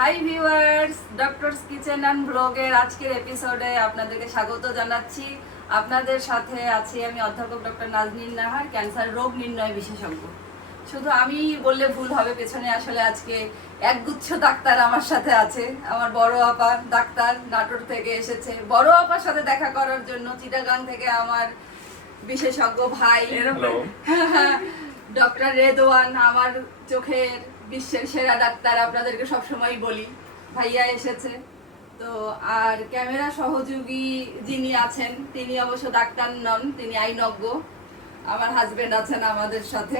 Hi viewers, doctors kitchen and ব্লগের আজকের এপিসোডে আপনাদেরকে স্বাগত জানাচ্ছি। আপনাদের সাথে আছি আমি অধ্যাপক ডক্টর নাজনীন নাহার, ক্যান্সার রোগ নির্ণয় বিশেষজ্ঞ। শুধু আমি বললে ভুল হবে, পেছনে আসলে আজকে একগুচ্ছ ডাক্তার আমার সাথে আছে। আমার বড় আপা ডাক্তার নাটোর থেকে এসেছে বড় আপার সাথে দেখা করার জন্য। চিটাগাং থেকে আমার বিশেষজ্ঞ ভাই ডক্টর রেদওয়ান, আমার চোখের বিশ্বের সেরা ডাক্তার, আপনাদেরকে সবসময় বলি। ভাইয়া এসেছে তো। আর ক্যামেরা সহযোগী যিনি আছেন তিনি অবশ্য ডাক্তার নন, তিনি আইনজ্ঞ। আমার হাজবেন্ড আছেন আমাদের সাথে।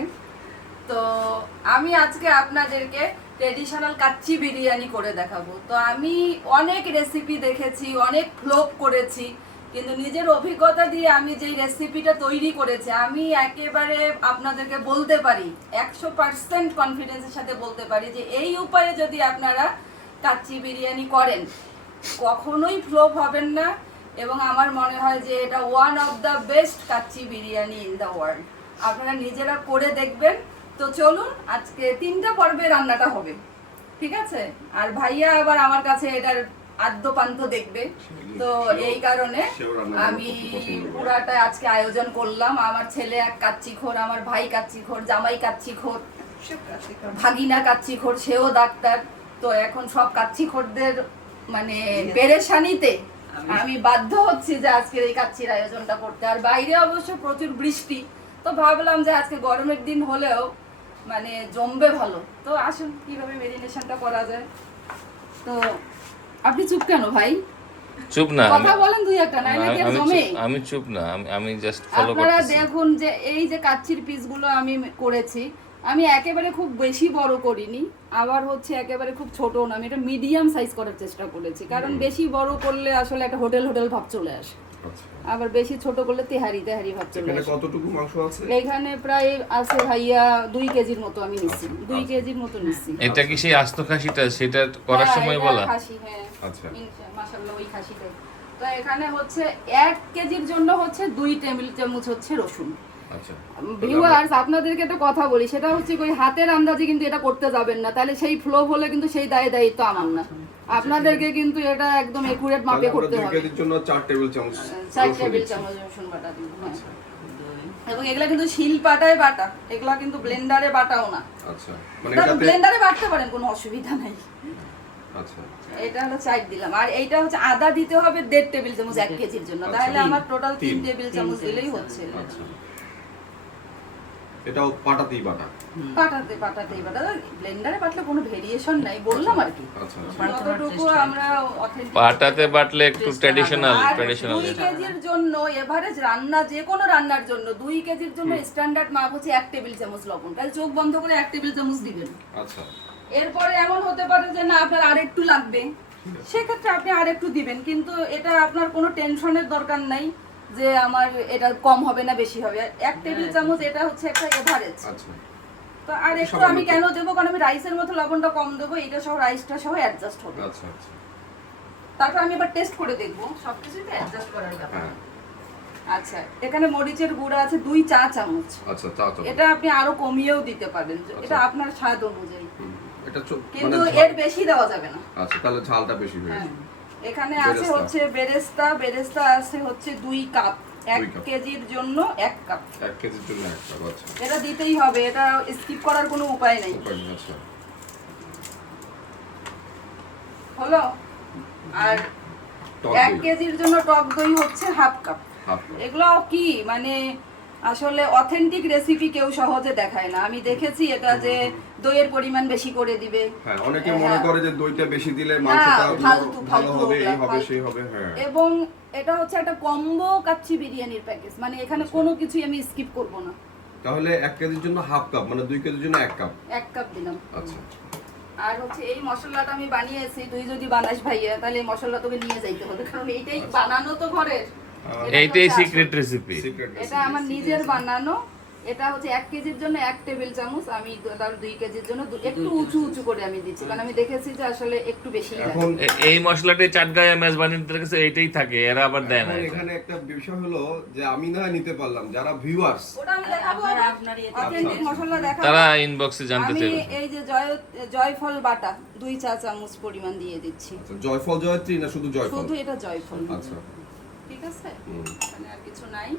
তো আমি আজকে আপনাদেরকে ট্রেডিশনাল কাচ্চি বিরিয়ানি করে দেখাবো। তো আমি অনেক রেসিপি দেখেছি, অনেক ফ্লপ করেছি, কিন্তু নিজের অভিজ্ঞতা দিয়ে আমি যেই রেসিপিটা তৈরি করেছি আমি একেবারে আপনাদেরকে বলতে পারি 100% কনফিডেন্সের সাথে বলতে পারি যে এই উপায়ে যদি আপনারা কাচ্চি বিরিয়ানি করেন কখনোই ফ্লপ হবেন না। এবং আমার মনে হয় যে এটা one of the best kacchi biryani in the world. আপনারা নিজেরা করে দেখবেন। তো চলুন, আজকে 3টা পর্বে রান্নাটা হবে, ঠিক আছে? আর ভাইয়া আবার আমার কাছে এটার আদ্যপান্ত দেখবে, তো এই কারণে আমি পুরাটা আজকে আয়োজন করলাম। আমার ছেলে এক কাচ্চিখোর, আমার ভাই কাচ্চিখোর, জামাই কাচ্চিখোর, ভাগিনা কাচ্চিখোর, সেও ডাক্তার। তো এখন সব কাচ্চিখোরদের মানে পেরেশানিতে আমি বাধ্য হচ্ছি যে আজকের এই কাচ্চির আয়োজনটা করতে। আর বাইরে অবশ্য প্রচুর বৃষ্টি, তো ভাবলাম যে আজকে গরমের দিন হলেও মানে জমবে ভালো। তো আসুন কিভাবে মেরিনেশনটা করা যায়। তো আপনি চুপ কেন ভাই? চুপ না, কথা বলেন দুই একটা, নাই নাকি আর জমে? আমি চুপ না, আমি জাস্ট ফলো করতেছি। আপনারা দেখুন যে এই যে কাচ্চির পিসগুলো আমি করেছি, আমি একেবারে খুব বেশি বড় করিনি, আবার হচ্ছে একেবারে খুব ছোটও না। আমি এটা মিডিয়াম সাইজ করার চেষ্টা করেছি, কারণ বেশি বড় করলে আসলে একটা হোটেল ভাব চলে আসে। আবার বেশি ছোট করলে তেহারি ভাব চলে আসে। কতটুকু মাংস আছে এখানে? প্রায় আছে ভাইয়া 2 কেজির মতো আমি নিচ্ছি, 2 কেজির মতো নিচ্ছি। এটা কি সেই আস্ত খাসিটা, সেটা করার সময় বলা? খাসি, হ্যাঁ। আচ্ছা, মাশাআল্লাহ ওই খাসিটাই। তো এখানে হচ্ছে 1 কেজির জন্য হচ্ছে 2 টেবিল চামচ হচ্ছে রসুন। আচ্ছা ভিউয়ার্স, আপনাদেরকে একটা কথা বলি, সেটা হচ্ছে ওই হাতের আন্দাজে কিন্তু এটা করতে যাবেন না, তাহলে সেই ফ্লো হলে কিন্তু সেই দায়িত্ব আমার না। আপনাদেরকে কিন্তু এটা একদম একুরেট মাপে করতে হবে। 2 কেজির জন্য 4 টেবিল চামচ 4 টেবিল চামচ রসুন বাটা দিব, হ্যাঁ। এবং এগুলা কিন্তু শিল পাটায় বাটা, এগুলা কিন্তু ব্লেন্ডারে বাটাও না। আচ্ছা, মানে এটা এটাতে ব্লেন্ডারে বাটতে পারেন, কোনো অসুবিধা নাই। আচ্ছা, এটা হলো 4 দিলাম। আর এইটা হচ্ছে আদা দিতে হবে 1.5 টেবিল চামচ 1 কেজির জন্য, তাহলে আমার টোটাল 3 টেবিল চামচ দিলেই হচ্ছে। আচ্ছা, এটাও পাটাতেই বাটা? পাটাতেই বাটা, ব্লেন্ডারে বাটলে কোনো ভেরিয়েশন নাই, বললাম আর কি। আচ্ছা, যতটুকু আমরা অথেন্টিক পাটাতে বাটলে একটু ট্র্যাডিশনাল। 2 কেজির জন্য এভারেজ রান্না, যে কোনো রান্নার জন্য 2 কেজির জন্য স্ট্যান্ডার্ড মাপ হচ্ছে 1 টেবিল চামচ লবণ। তাহলে চোখ বন্ধ করে 1 টেবিল চামচ দিবেন। আচ্ছা, এরপরে এমন হতে পারে যে না আপনার আরেকটু লাগবে, সেক্ষেত্রে আপনি আরেকটু দিবেন, কিন্তু এটা আপনার কোনো টেনশনের দরকার নাই যে আমার এটা কম হবে না বেশি হবে। 1 টেবিল চামচ এটা হচ্ছে একটা এভারেজ। আচ্ছা। তো আর একটু আমি কেন দেবো, কারণ আমি রাইসের মতো লবণটা কম দেবো, এটা সহ রাইসটা সহ অ্যাডজাস্ট হবে। আচ্ছা, আচ্ছা। তারপর আমি এবার টেস্ট করে দেখবো, সবকিছুতে অ্যাডজাস্ট করার ব্যাপার। হ্যাঁ। আচ্ছা, এখানে মরিচের গুঁড়া আছে 2 চা চামচ। আচ্ছা, চা চামচ। এটা আপনি আরো কমিয়েও দিতে পারেন, এটা আপনার স্বাদ অনুযায়ী। এটা কিন্তু এর বেশি দেওয়া যাবে না। আচ্ছা, তাহলে ঝালটা বেশি হয়ে হ্যাঁ। যাবে। এখানে আছে হচ্ছে বেরেস্তা আছে হচ্ছে 2 কাপ। 1 কেজির জন্য 1 কাপ। 1 কেজির জন্য 1 কাপ। আচ্ছা, এটা দিতেই হবে, এটা স্কিপ করার কোনো উপায় নেই। আচ্ছা। হলো। আর 1 কেজির জন্য টক দই হচ্ছে হাফ কাপ। এগুলো কি মানে আসলে অথেন্টিক রেসিপি কেউ সহজে দেখায় না। আমি দেখেছি এটা যে দইয়ের পরিমাণ বেশি করে দিবে। হ্যাঁ, অনেকে মনে করে যে দইটা বেশি দিলে মাংসটা ভালো হবে, এই হবে সেই হবে। হ্যাঁ। এবং এটা হচ্ছে একটা কম্বো কাচ্চি বিরিয়ানির প্যাকেজ, মানে এখানে কোনো কিছুই আমি স্কিপ করব না। তাহলে 1 কেজির জন্য হাফ কাপ, মানে 2 কেজির জন্য 1 কাপ। 1 কাপ দিলাম। আচ্ছা। আর হচ্ছে এই মশলাটা আমি বানিয়েছি, তুই যদি বানাস ভাইয়া তাহলে এই মশলা তোকে নিয়ে যাইতে হবে, কারণ এইটাই বানানো তো ঘরের। এইটাই সিক্রেট রেসিপি। এটা আমার নিজের বানানো। এটা হচ্ছে 1 কেজির জন্য 1 টেবিল চামচ, আমি তার 2 কেজির জন্য একটু উঁচু উঁচু করে আমি দিচ্ছি, কারণ আমি দেখেছি যে আসলে একটু বেশি এখন এই মশলাটি চাটগাঁয়া মেজবানিদের কাছে এইটাই থাকে, এরা আবার দেয় না এখন এটা। এখানে একটা বিষয় হলো যে আমি না নিতে পারলাম, যারা ভিউয়ার্স ওটা আমি দেখাবো, আপনার ইয়ে অথেন্টিক মশলা দেখাবো। তারা ইনবক্সে জানতে আমি চাইবে। এই যে জয়ফল বাটা 2 চা চামচ পরিমাণ দিয়ে দিচ্ছি, জয়ফল জয়ত্রী না শুধু জয়ফল? শুধু এটা জয়ফল। আচ্ছা ঠিক আছে, এখানে আর কিছু নাই।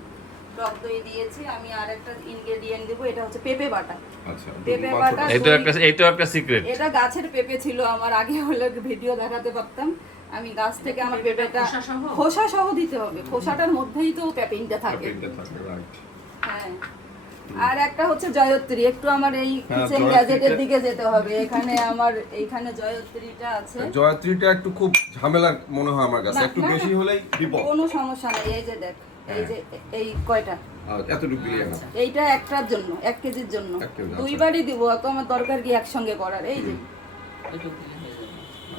টক দই দিয়েছি, আমি আর একটা ইনগ্রেডিয়েন্ট দেব, এটা হচ্ছে পেঁপে বাটা। আচ্ছা পেঁপে বাটা, এইটাও একটা সিক্রেট। এটা গাছের পেঁপে ছিল আমার, আগে হলে ভিডিও দেখাতে পারতাম। আমি গাছ থেকে আমার পেঁপেটা খোসা সহ দিতে হবে, খোসাটার মধ্যেই তো পেঁপেটা থাকে। হ্যাঁ, আর একটা হচ্ছে জয়ত্রী, একটু আমার এই কিচেন গ্যাজেটের দিকে যেতে হবে। এখানে আমার এইখানে জয়ত্রীটা আছে। জয়ত্রীটা একটু খুব ঝামেলার মনে হয় আমার কাছে, না, একটু না, বেশি হলেই বিপদ। কোনো সমস্যা নেই, এই যে দেখ, এই যে এই কয়টা, এতটুকু দিলে না, এইটা একটার জন্য 1 কেজির জন্য 1 কেজি, আচ্ছা। 2 বারই দিব, তো আমার দরকার কি একসঙ্গে করার। এই যে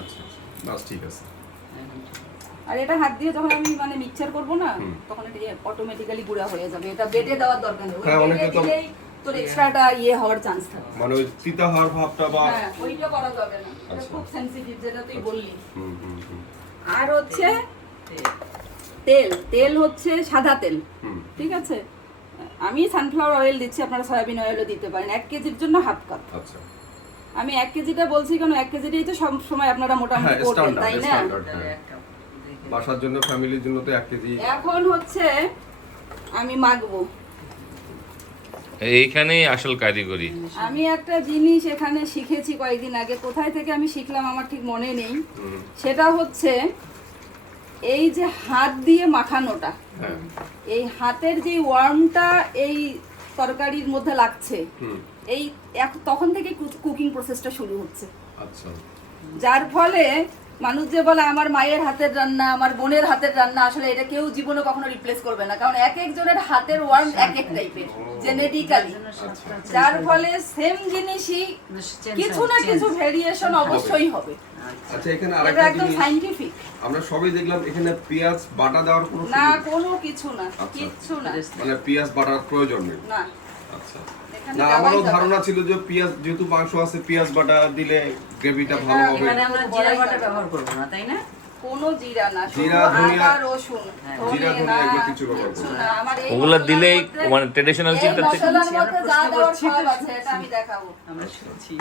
আচ্ছা বাস ঠিক আছে। আর এটা হাত দিয়ে যখন আমি মানে মিক্সচার করব না, তখন এটা অটোমেটিক্যালি গুঁড়া হয়ে যাবে, এটা বেটে দেওয়ার দরকার নেই। হ্যাঁ, অনেকে তো তোর এক্সট্রাটা হওয়ার চান্স থাকে, মানে ওই তিতা হওয়ার ভাবটা বা হ্যাঁ ওইটা করা যাবে না, এটা আচ্ছা। খুব সেনসিটিভ, যেটা তুই বললি। হুম। আর হচ্ছে তেল হচ্ছে সাদা তেল, হুম। ঠিক আছে। আমি সানফ্লাওয়ার অয়েল দিচ্ছি, আপনারা সয়াবিন অয়েলও দিতে পারেন। 1 কেজির জন্য হাফ কাপ। আচ্ছা আমি 1 কেজিটা বলছি কারণ 1 কেজিটাই তো সব সময় আপনারা মোটামুটি হ্যাঁ, করবেন, তাই না? স্ট্যান্ডার্ড, বাসার জন্য ফ্যামিলির জন্য তো 1 কেজি। এখন হচ্ছে আমি মাখবো। এইখানেই আসল কারিগরি। আমি একটা জিনিস এখানে শিখেছি কয়েকদিন আগে, কোথায় থেকে আমি শিখলাম আমার ঠিক মনে নেই। সেটা হচ্ছে এই যে হাত দিয়ে মাখানোটা, হ্যাঁ এই হাতের যে ওয়ার্মটা এই তরকারির মধ্যে লাগছে, এই তখন থেকে কুকিং প্রসেসটা শুরু হচ্ছে। আচ্ছা যার ফলে মানুষ যে বলে আমার মায়ের হাতের রান্না, আমার বোনের হাতের রান্না, আসলে এটা কেউ জীবনে কখনো রিপ্লেস করবে না, কারণ এক একজনের হাতের ওয়ার্ম এক এক টাইপের জেনেটিক্যালি। যার ফলে সেম জিনিসই কিছু না কিছু ভেরিয়েশন অবশ্যই হবে। আচ্ছা এখানে এটা আরেকটা একদম জিনিস সাইন্টিফিক। আমরা সবাই দেখলাম এখানে পেঁয়াজ বাটা দেওয়ার কোনো না, সুযোগ নেই। কোনো কিছু না, আচ্ছা। কিচ্ছু না, মানে পেঁয়াজ বাটার প্রয়োজন নেই। না। আচ্ছা এখানে না, দেওয়াই আমারও যাবে ধারণা না। ছিল যে পেঁয়াজ যেহেতু মাংস আছে পেঁয়াজ বাটা দিলে গ্রেভিটা ভালো হবে। এখানে আমরা জিরা বাটা ব্যবহার করব না, তাই না? কোনো জিরা না, শুধু জিরা, ধনিয়া, আদা রসুন, জিরা, ধনে ধনিয়া না, এগুলো কিছু ব্যবহার কিচ্ছু করবো না। আমার এই ওগুলা মশলার দিলেই মধ্যে- মানে ট্রেডিশনাল এই চিন্তা থেকে মশলার মধ্যে যা দেওয়ার প্রশ্ন সব করছি, আছে, এটা আমি দেখাবো। আমরা শুনছি,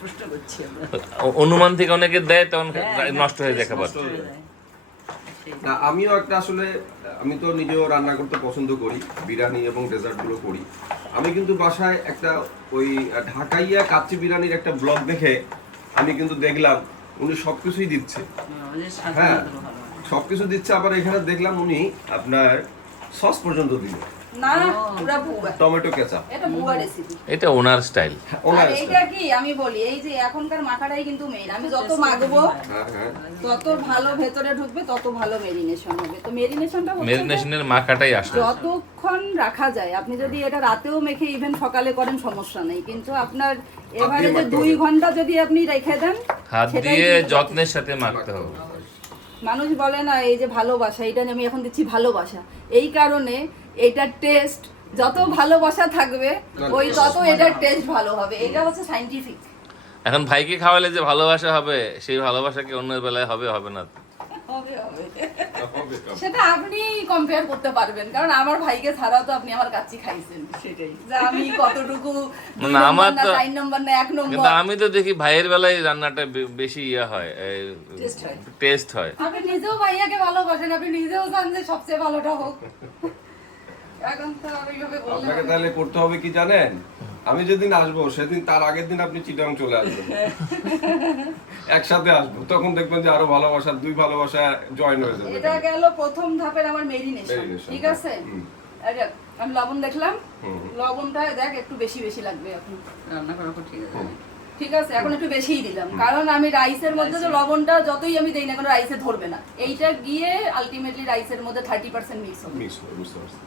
প্রশ্ন করছি আমরা। অনুমান থেকে অনেকে দেয়, তখন হ্যাঁ, নষ্ট হয়ে দেখা নষ্ট পাচ্ছে। হয়ে যায়। সেই- না আমিও একটা আসলে আমি তো নিজেও রান্না করতে পছন্দ করি, বিরিয়ানি এবং ডেজার্ট গুলো করি। আমি কিন্তু বাসায় একটা ওই ঢাকাইয়া কাচ্চি বিরিয়ানির একটা ব্লগ দেখে আমি কিন্তু দেখলাম উনি সবকিছুই দিচ্ছে, আমাদের স্বাদ হ্যাঁ ভালো হয়। সবকিছু দিচ্ছে, আবার এখানে দেখলাম উনি আপনার সস পর্যন্ত দিল, না, পুরা ভুয়া। Tomato ketchup. এটা ভুয়া রেসিপি। এটা ওনার স্টাইল। ওনার আর এইটা কি আমি বলি, এই যে এখনকার মাখাটাই কিন্তু মেইন। আমি যত মাখবো হ্যাঁ তত ভালো ভেতরে ঢুকবে, তত ভালো মেরিনেশন হবে। তো মেরিনেশনটা হচ্ছে যে মেরিনেশনের মাখাটাই আসল। যতক্ষণ রাখা যায়, আপনি যদি এটা রাতেও মেখে ইভেন সকালে করেন সমস্যা নেই, কিন্তু আপনার এবারে যে মাখতে 2 হবে। ঘন্টা যদি আপনি রেখে দেন, হাত সেটাই দিয়ে কিন্তু যত্নের সাথে মাখতে হবে। মানুষ বলে না এই যে ভালোবাসা, এটা আমি এখন দিচ্ছি ভালোবাসা, এই কারণে এটার টেস্ট যত ভালোবাসা থাকবে ওই তত এটার টেস্ট ভালো হবে। এটা হচ্ছে সাইন্টিফিক। এখন ভাইকে খাওয়ালে যে ভালোবাসা হবে, সেই ভালোবাসা কি অন্যের বেলায় হবে? হবে না। হবে হবে, সেটা আপনি কম্পেয়ার করতে পারবেন, কারণ আমার ভাইকে ছাড়াও তো আপনি আমার কাচ্চি খাইছেন। সেটাই। যে আমি কতটুকু 2 না, নম্বর আমার না তো- 4 নম্বর না 1 নম্বর। কিন্তু আমি তো দেখি ভাইয়ের বেলায় রান্নাটা বেশি ইয়া হয়, Taste হয়। টেস্ট হয়। আপনি নিজেও ভাইয়াকে ভালোবাসেন, আপনি নিজেও চান যে সবচেয়ে ভালোটা হোক। এখন তো ওইভাবে বললে আপনাকে হবে না। তাহলে করতে হবে কি জানেন, আমি যেদিন আসবো সেদিন তার আগের দিন আপনি চিটাং চলে আসবেন, একসাথে আসবো, তখন দেখবেন যে আরো ভালোবাসা, 2 ভালোবাসা জয়েন হয়ে যাবে। এটা গেল প্রথম ধাপের আমার মেরিনেশন, Marination, ঠিক আছে। হুম। এই যে আমি লবণ দেখলাম, হুম। লবণটা দেখ একটু বেশি বেশি লাগবে এখন, রান্না করার পর ঠিক আছে। ঠিক আছে। এখন একটু বেশিই দিলাম, কারণ আমি রাইসের মধ্যে যে লবণটা যতই আমি দেই না কেন রাইসে ধরবে না, এইটা গিয়ে আলটিমেটলি রাইসের মধ্যে 30% মিক্স হবে। মিক্স হবে, বুঝতে পারছি।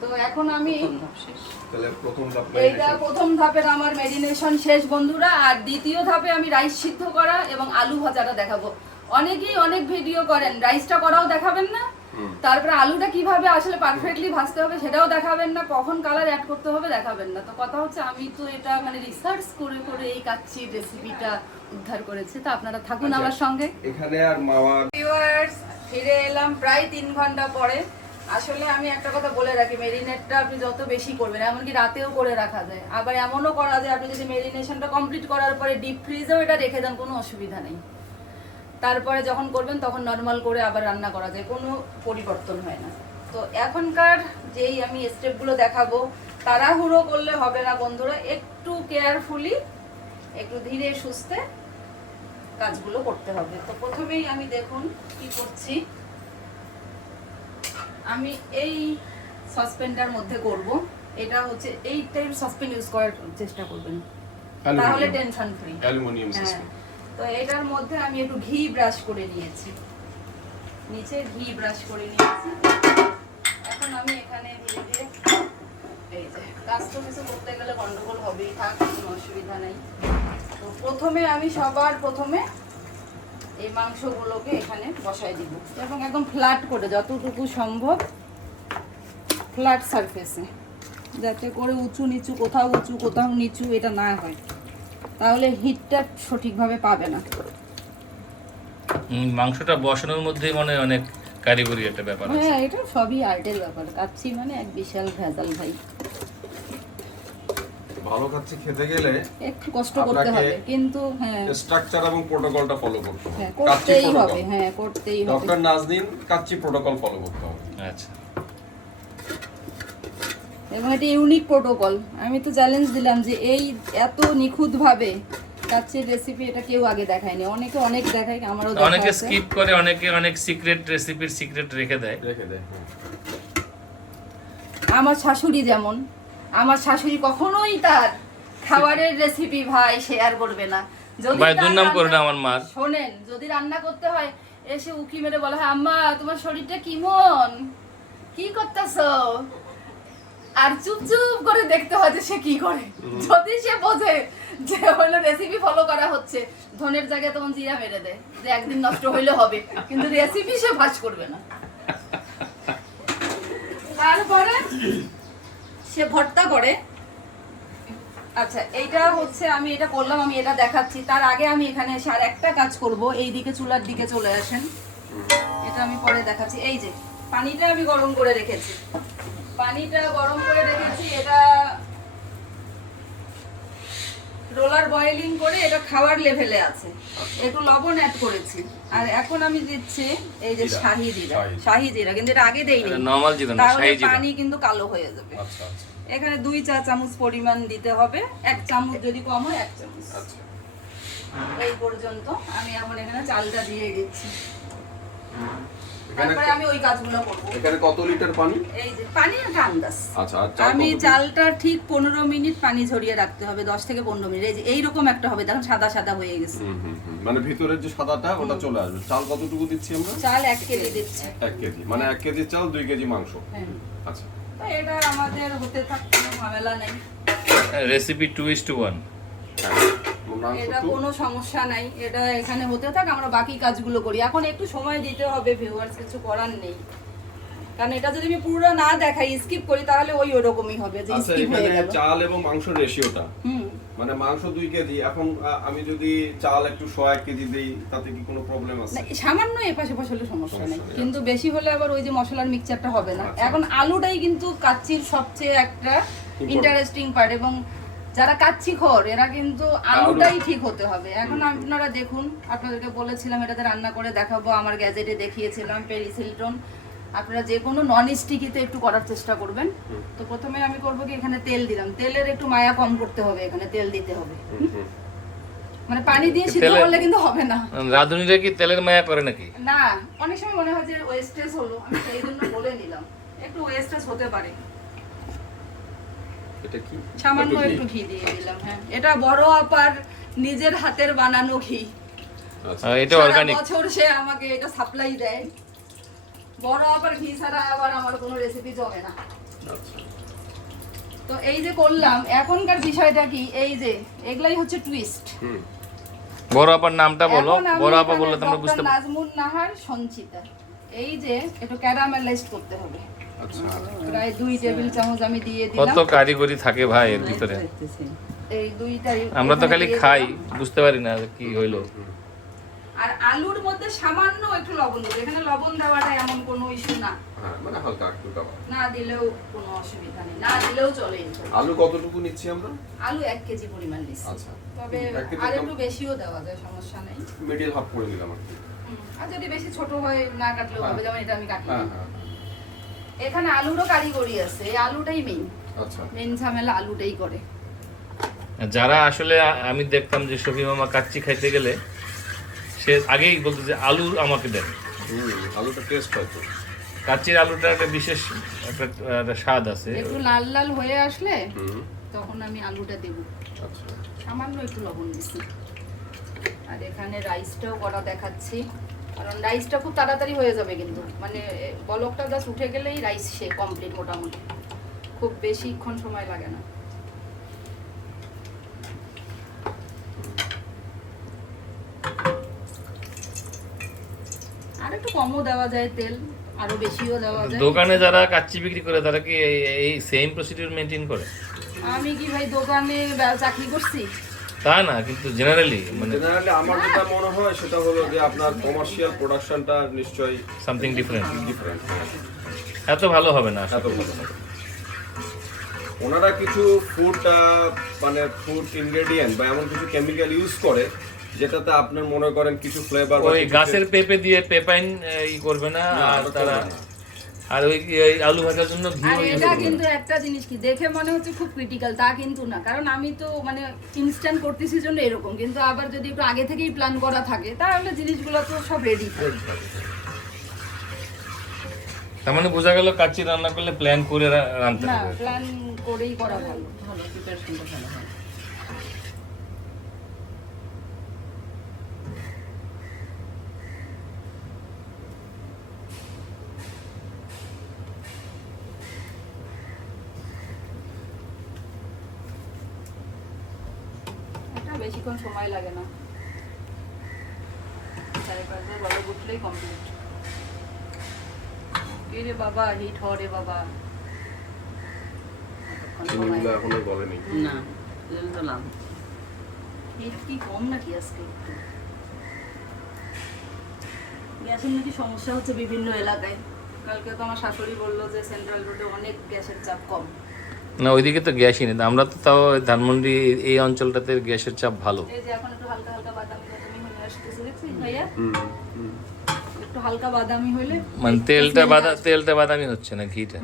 তো এখন আমি প্রথম ধাপ শেষ। তাহলে প্রথম ধাপ এইটা প্রথম ধাপের আমার মেরিনেশন শেষ বন্ধুরা। আর দ্বিতীয় ধাপে আমি রাইস সিদ্ধ করা এবং আলু ভাজাটা দেখাবো। অনেকেই অনেক ভিডিও করেন, রাইসটা করাও দেখাবেন না, তারপরে আলুটা কিভাবে আসলে পারফেক্টলি ভাজতে হবে সেটাও দেখাবেন না, কখন কালার অ্যাড করতে হবে দেখাবেন না। তো কথা হচ্ছে আমি তো এটা মানে রিসার্চ করে করে এই কাচ্চির রেসিপিটা উদ্ধার করেছি, তো আপনারা থাকুন আচ্ছা, আমার সঙ্গে। এখানে আর মাওয়ার ভিউয়ার্স, ফিরে এলাম প্রায় 3 ঘন্টা পরে। আসলে আমি একটা কথা বলে রাখি, মেরিনেটটা আপনি যত বেশি করবেন, এমনকি রাতেও করে রাখা যায়, আবার এমনও করা যায় আপনি যদি মেরিনেশনটা কমপ্লিট করার পরে ডিপ ফ্রিজেও এটা রেখে দেন, কোনো অসুবিধা নেই। তারপরে যখন করবেন তখন নর্মাল করে আবার রান্না করা যায়, কোনো পরিবর্তন হয় না। তো এখনকার যেই আমি স্টেপগুলো দেখাবো, তাড়াহুড়ো করলে হবে না বন্ধুরা, একটু কেয়ারফুলি, একটু ধীরে সুস্থে কাজগুলো করতে হবে। তো প্রথমেই আমি দেখুন কি করছি, আমি এই সসপ্যানটার মধ্যে করব। এটা হচ্ছে এই টাইপ সসপ্যান ইউজ করার চেষ্টা করবেন, তাহলে টেনশন ফ্রি। অ্যালুমিনিয়াম হ্যাঁ, সিস্টেম। তো এটার মধ্যে আমি একটু ঘি ব্রাশ করে নিয়েছি, নিচে ঘি ব্রাশ করে নিয়েছি। এখন আমি এখানে ধীরে ধীরে এই যে কাজ তো কিছু করতে গেলে গন্ডগোল হবেই, থাক, কোনো অসুবিধা নেই। তো সবার প্রথমে এই মাংসগুলোকে এখানে বসাই দিব এবং একদম ফ্ল্যাট করে, যতটুকু সম্ভব ফ্ল্যাট সারফেসে, যাতে করে উঁচু নিচু, কোথাও উঁচু কোথাও নিচু এটা না হয়, তাহলে হিটটা সঠিকভাবে পাবে না। মাংসটা বসানোর মধ্যেই মনে হয় অনেক কারিগরি একটা ব্যাপার আছে। হ্যাঁ, এটা সবই আর্টের ব্যাপার। কাচ্চি মানে এক বিশাল ভেজাল ভাই, ভালো কাচ্চি খেতে গেলে একটু কষ্ট করতে হবে, কিন্তু হ্যাঁ স্ট্রাকচার এবং প্রোটোকলটা ফলো করতে হবে। হ্যাঁ করতেই হবে, হ্যাঁ করতেই হবে। ডক্টর নাজনীন কাচ্চি প্রোটোকল ফলো করতে হবে। আচ্ছা, এবং এটা ইউনিক প্রোটোকল। আমি তো চ্যালেঞ্জ দিলাম যে এই এত নিখুঁতভাবে কাচ্চির রেসিপি এটা কেউ আগে দেখায়নি। অনেকে অনেক দেখায়, আমারও দেখা অনেকে আছে। স্কিপ করে, অনেকে অনেক সিক্রেট রেসিপির সিক্রেট রেখে দেয়। আমার শাশুড়ি যেমন, আমার শাশুড়ি কখনোই তার খাবারের রেসিপি ভাই শেয়ার করবে না। যদি ভাই তার দুর্নাম করে না রান্না- আমার মার। শোনেন, যদি রান্না করতে হয় এসে উকি মেরে বলে, হ্যাঁ আম্মা তোমার শরীরটা কেমন, কি করতেছো, আর চুপ চুপ করে দেখতে হয় যে সে কি করে। যদি সে বোঝে যে হলো রেসিপি ফলো করা হচ্ছে, ধনের জায়গায় তখন জিরা মেরে দেয় যে একদিন নষ্ট হইলে হবে, কিন্তু রেসিপি সে ফাঁস করবে না। তারপরে সে ভর্তা করে। আচ্ছা, এইটা হচ্ছে আমি এটা করলাম, আমি এটা দেখাচ্ছি। তার আগে আমি এখানে এসে আর একটা কাজ করব, এই দিকে চুলার দিকে চলে আসেন, এটা আমি পরে দেখাচ্ছি। এই যে পানিটা আমি গরম করে রেখেছি, এটা রোলার বয়েলিং করে এটা খাওয়ার লেভেলে আছে, একটু লবণ অ্যাড করেছি। আর এখন আমি দিচ্ছি এই যে শাহি জিরা, কিন্তু এটা আগে দেইনি, নরমাল জিরা না, তাহলে শাহি জিরা। পানি কিন্তু কালো হয়ে যাবে। আচ্ছা আচ্ছা এখানে 2 চা চামচ পরিমাণ দিতে হবে, 1 চামচ যদি কম হয় 1 চামচ। আচ্ছা। এই পর্যন্ত আমি এখন এখানে চালটা দিয়ে দিচ্ছি, এখানে তারপরে আমি ওই কাজগুলো করব। এখানে কত লিটার পানি? এই যে পানি একটা আন্দাজ, আচ্ছা, আর চাল আমি কত দিন? চালটা ঠিক 15 মিনিট পানি ঝরিয়ে রাখতে হবে, 10 থেকে 15 মিনিট। এই যে এইরকম একটা হবে, দেখুন সাদা সাদা হয়ে গেছে। মানে ভিতরের যে সাদাটা ওটা চলে আসবে। চাল কতটুকু দিচ্ছি আমরা? চাল 1 কেজি দিচ্ছি। 1 কেজি, মানে 1 কেজি চাল 2 কেজি মাংস। হ্যাঁ, আচ্ছা, তো এটা আমাদের হতে থাক, কোনো ঝামেলা নেই, রেসিপি 2:1। মাংস এটা তো কোনো সমস্যা নাই। এটা এখানে হতে থাক, আমরা বাকি কাজগুলো করি। এখন একটু সময় দিতে হবে ভিউয়ার্স, কিছু করার নেই, কারণ এটা যদি আমি পুরো না দেখাই, স্কিপ করি, তাহলে ওই রকমই হবে যে আচ্ছা, স্কিপ হয়ে এখানে গেল। চাল এবং মাংসের রেশিওটা, মানে মাংস 2 কেজি, এখন আমি যদি চাল একটু 1 কেজি দেই, তাতে কি কোনো প্রবলেম আছে? না, সামান্য এপাশে ওপাশে হলে সমস্যা নেই, সমস্যা নেই, কিন্তু বেশি হলে আবার ওই যে মশলার মিক্সচারটা হবে না। আচ্ছা। এখন আলুটাই কিন্তু কাচ্চির সবচেয়ে একটা ইন্টারেস্টিং পার্ট, এবং যারা কাচ্চি খোর এরা কিন্তু আলুটাই ঠিক হতে হবে। এখন আপনারা দেখুন, আপনাদেরকে বলেছিলাম এটাতে রান্না করে দেখাবো, আমার গ্যাজেটে দেখিয়েছিলাম পেরিস হিলটন। আপনারা যে কোনো নন স্টিকিতে একটু করার চেষ্টা করবেন। তো প্রথমে আমি করবো কি, এখানে তেল দিলাম, তেলের একটু মায়া কম করতে হবে, এখানে তেল দিতে হবে, মানে পানি দিয়ে সিদ্ধ করলে কিন্তু হবে না। রাঁধুনিরা কি তেলের মায়া করে নাকি? না, অনেক সময় মনে হয় যে ওয়েস্টেজ হলো, আমি সেই জন্য বলে নিলাম একটু ওয়েস্টেজ হতে পারে। এটা কি? সামান্য একটু ঘি দিয়ে দিলাম। হ্যাঁ, এটা বড় আপার নিজের হাতের বানানো ঘি, আচ্ছা, এটা সারা অর্গানিক। বছর সে আমাকে এটা সাপ্লাই দেয়। বড় আপার ঘি ছাড়া আবার আমার কোনো রেসিপি জমে না। আচ্ছা। তো এই যে করলাম, এখনকার বিষয়টা কি, এই যে এগুলাই হচ্ছে টুইস্ট। বড় আপার নামটা বলো, এখন আমি বড় আপা এখানে বললে তোমরা ডক্টর বুঝতে পারবে। নাজমুন নাহার সঞ্চিতা, এই যে একটু ক্যারামেলাইজড করতে হবে, আচ্ছা প্রায় 2 টেবিল চামচ আমি দিয়ে কত দিলাম। কারিগরি থাকে ভাই এর ভিতরে, দেখতেছি। এই দুইটাই আমরা তো এখানে খালি দিয়ে খাই, দিলাম। বুঝতে পারি না কি হইলো। আর আলুর মধ্যে সামান্য একটু লবণ দেবো, এখানে লবণ দেওয়াটা এমন কোনো ইস্যু না, হ্যাঁ মানে হালকা একটু কাবাব। না দিলেও কোনো অসুবিধা নেই, না দিলেও চলে। আলু কতটুকু নিচ্ছি আমরা? আলু 1 কেজি পরিমাণ দিচ্ছি, আচ্ছা তবে 1 কেজি আর একটু বেশিও দেওয়া যায়, সমস্যা নেই। মিডিল হাফ করে দিলাম আর কি। আর যদি বেশি ছোট হয় না কাটলেও হবে, যেমন এটা আমি কাটলাম। হ্যাঁ হ্যাঁ এখানে আলুরও কারিগরি আছে, এই আলুটাই মেইন, আচ্ছা মেইন ঝামেলা আলুটাই করে। যারা আসলে আমি দেখতাম যে শফি মামা কাচ্চি খাইতে গেলে সে আগেই বলতো যে আলু আমাকে দেন। আলুটা টেস্ট হয় তো। কাচ্চির আলুটা একটা বিশেষ একটা স্বাদ আছে। একটু লাল লাল হয়ে আসলে হুম তখন আমি আলুটা দেব, আচ্ছা সামান্য একটু লবণ দিচ্ছি। আর এখানে রাইসটাও করা দেখাচ্ছি, কারণ রাইসটা খুব তাড়াতাড়ি হয়ে যাবে, কিন্তু মানে বলকটা জাস্ট উঠে গেলেই রাইস সে কমপ্লিট, মোটামুটি খুব বেশিক্ষণ সময় লাগে না। আর একটু কমও দেওয়া যায় তেল, আরো বেশিও দেওয়া যায়। দোকানে যারা কাচ্চি বিক্রি করে তারা কি এই সেম প্রসিডিউর মেনটেন করে? আমি কি ভাই দোকানে চাকরি করছি? তা না, কিন্তু জেনারেলি মানে জেনারেলি আমার যেটা মনে হয় সেটা হলো যে আপনার কমার্শিয়াল প্রোডাকশনটা নিশ্চয়ই সামথিং ডিফারেন্ট। ডিফারেন্ট। এত ভালো হবে না এত ভালো হবে। ওনারা কিছু ফুড মানে ফুড ইনগ্রেডিয়েন্ট বা এমন কিছু কেমিক্যাল ইউজ করে যেটাতে আপনার মনে করেন কিছু ফ্লেভার ওই গাছের পেঁপে দিয়ে পেপাইন ই করবে না, আর তারা আর ওই আলু ভাজার জন্য ঘি আর এটা কিন্তু একটা জিনিস কি দেখে মনে হচ্ছে খুব ক্রিটিক্যাল, তা কিন্তু না, কারণ আমি তো মানে ইনস্ট্যান্ট করতেছি জন্য এরকম, কিন্তু আবার যদি একটু আগে থেকেই প্ল্যান করা থাকে তাহলে জিনিসগুলো তো সব রেডি থাকে। তার মানে বোঝা গেল কাচ্চি রান্না করলে প্ল্যান করে রাঁধতে না, হবে। প্ল্যান করেই করা ভালো। ভালো প্রিপারেশনটা ভালো হয়। এটা বেশিক্ষণ সময় লাগে না, 4-5 বার বড় গুটলেই কমপ্লিট। রে বাবা, হিট হরে বাবা, চিনিগুলো এখনো গলেনি। না জল দিলাম। হিট কি কম নাকি আজকে? গ্যাসের নাকি সমস্যা হচ্ছে বিভিন্ন এলাকায়। কালকে তো আমার শাশুড়ি বললো যে সেন্ট্রাল রোডে অনেক গ্যাসের চাপ কম। না, ওইদিকে তো গ্যাসই নেই, আমরা তো তাও ধানমন্ডি এই অঞ্চলটাতে গ্যাসের চাপ ভালো। এই যে এখন একটু হালকা হালকা বাদামি বাদামি হয়ে আসতেছে, দেখছিস ভাইয়া? হুম হুম একটু হালকা বাদামি হলে মানে তেলটা বাদামি হচ্ছে না, ঘিটা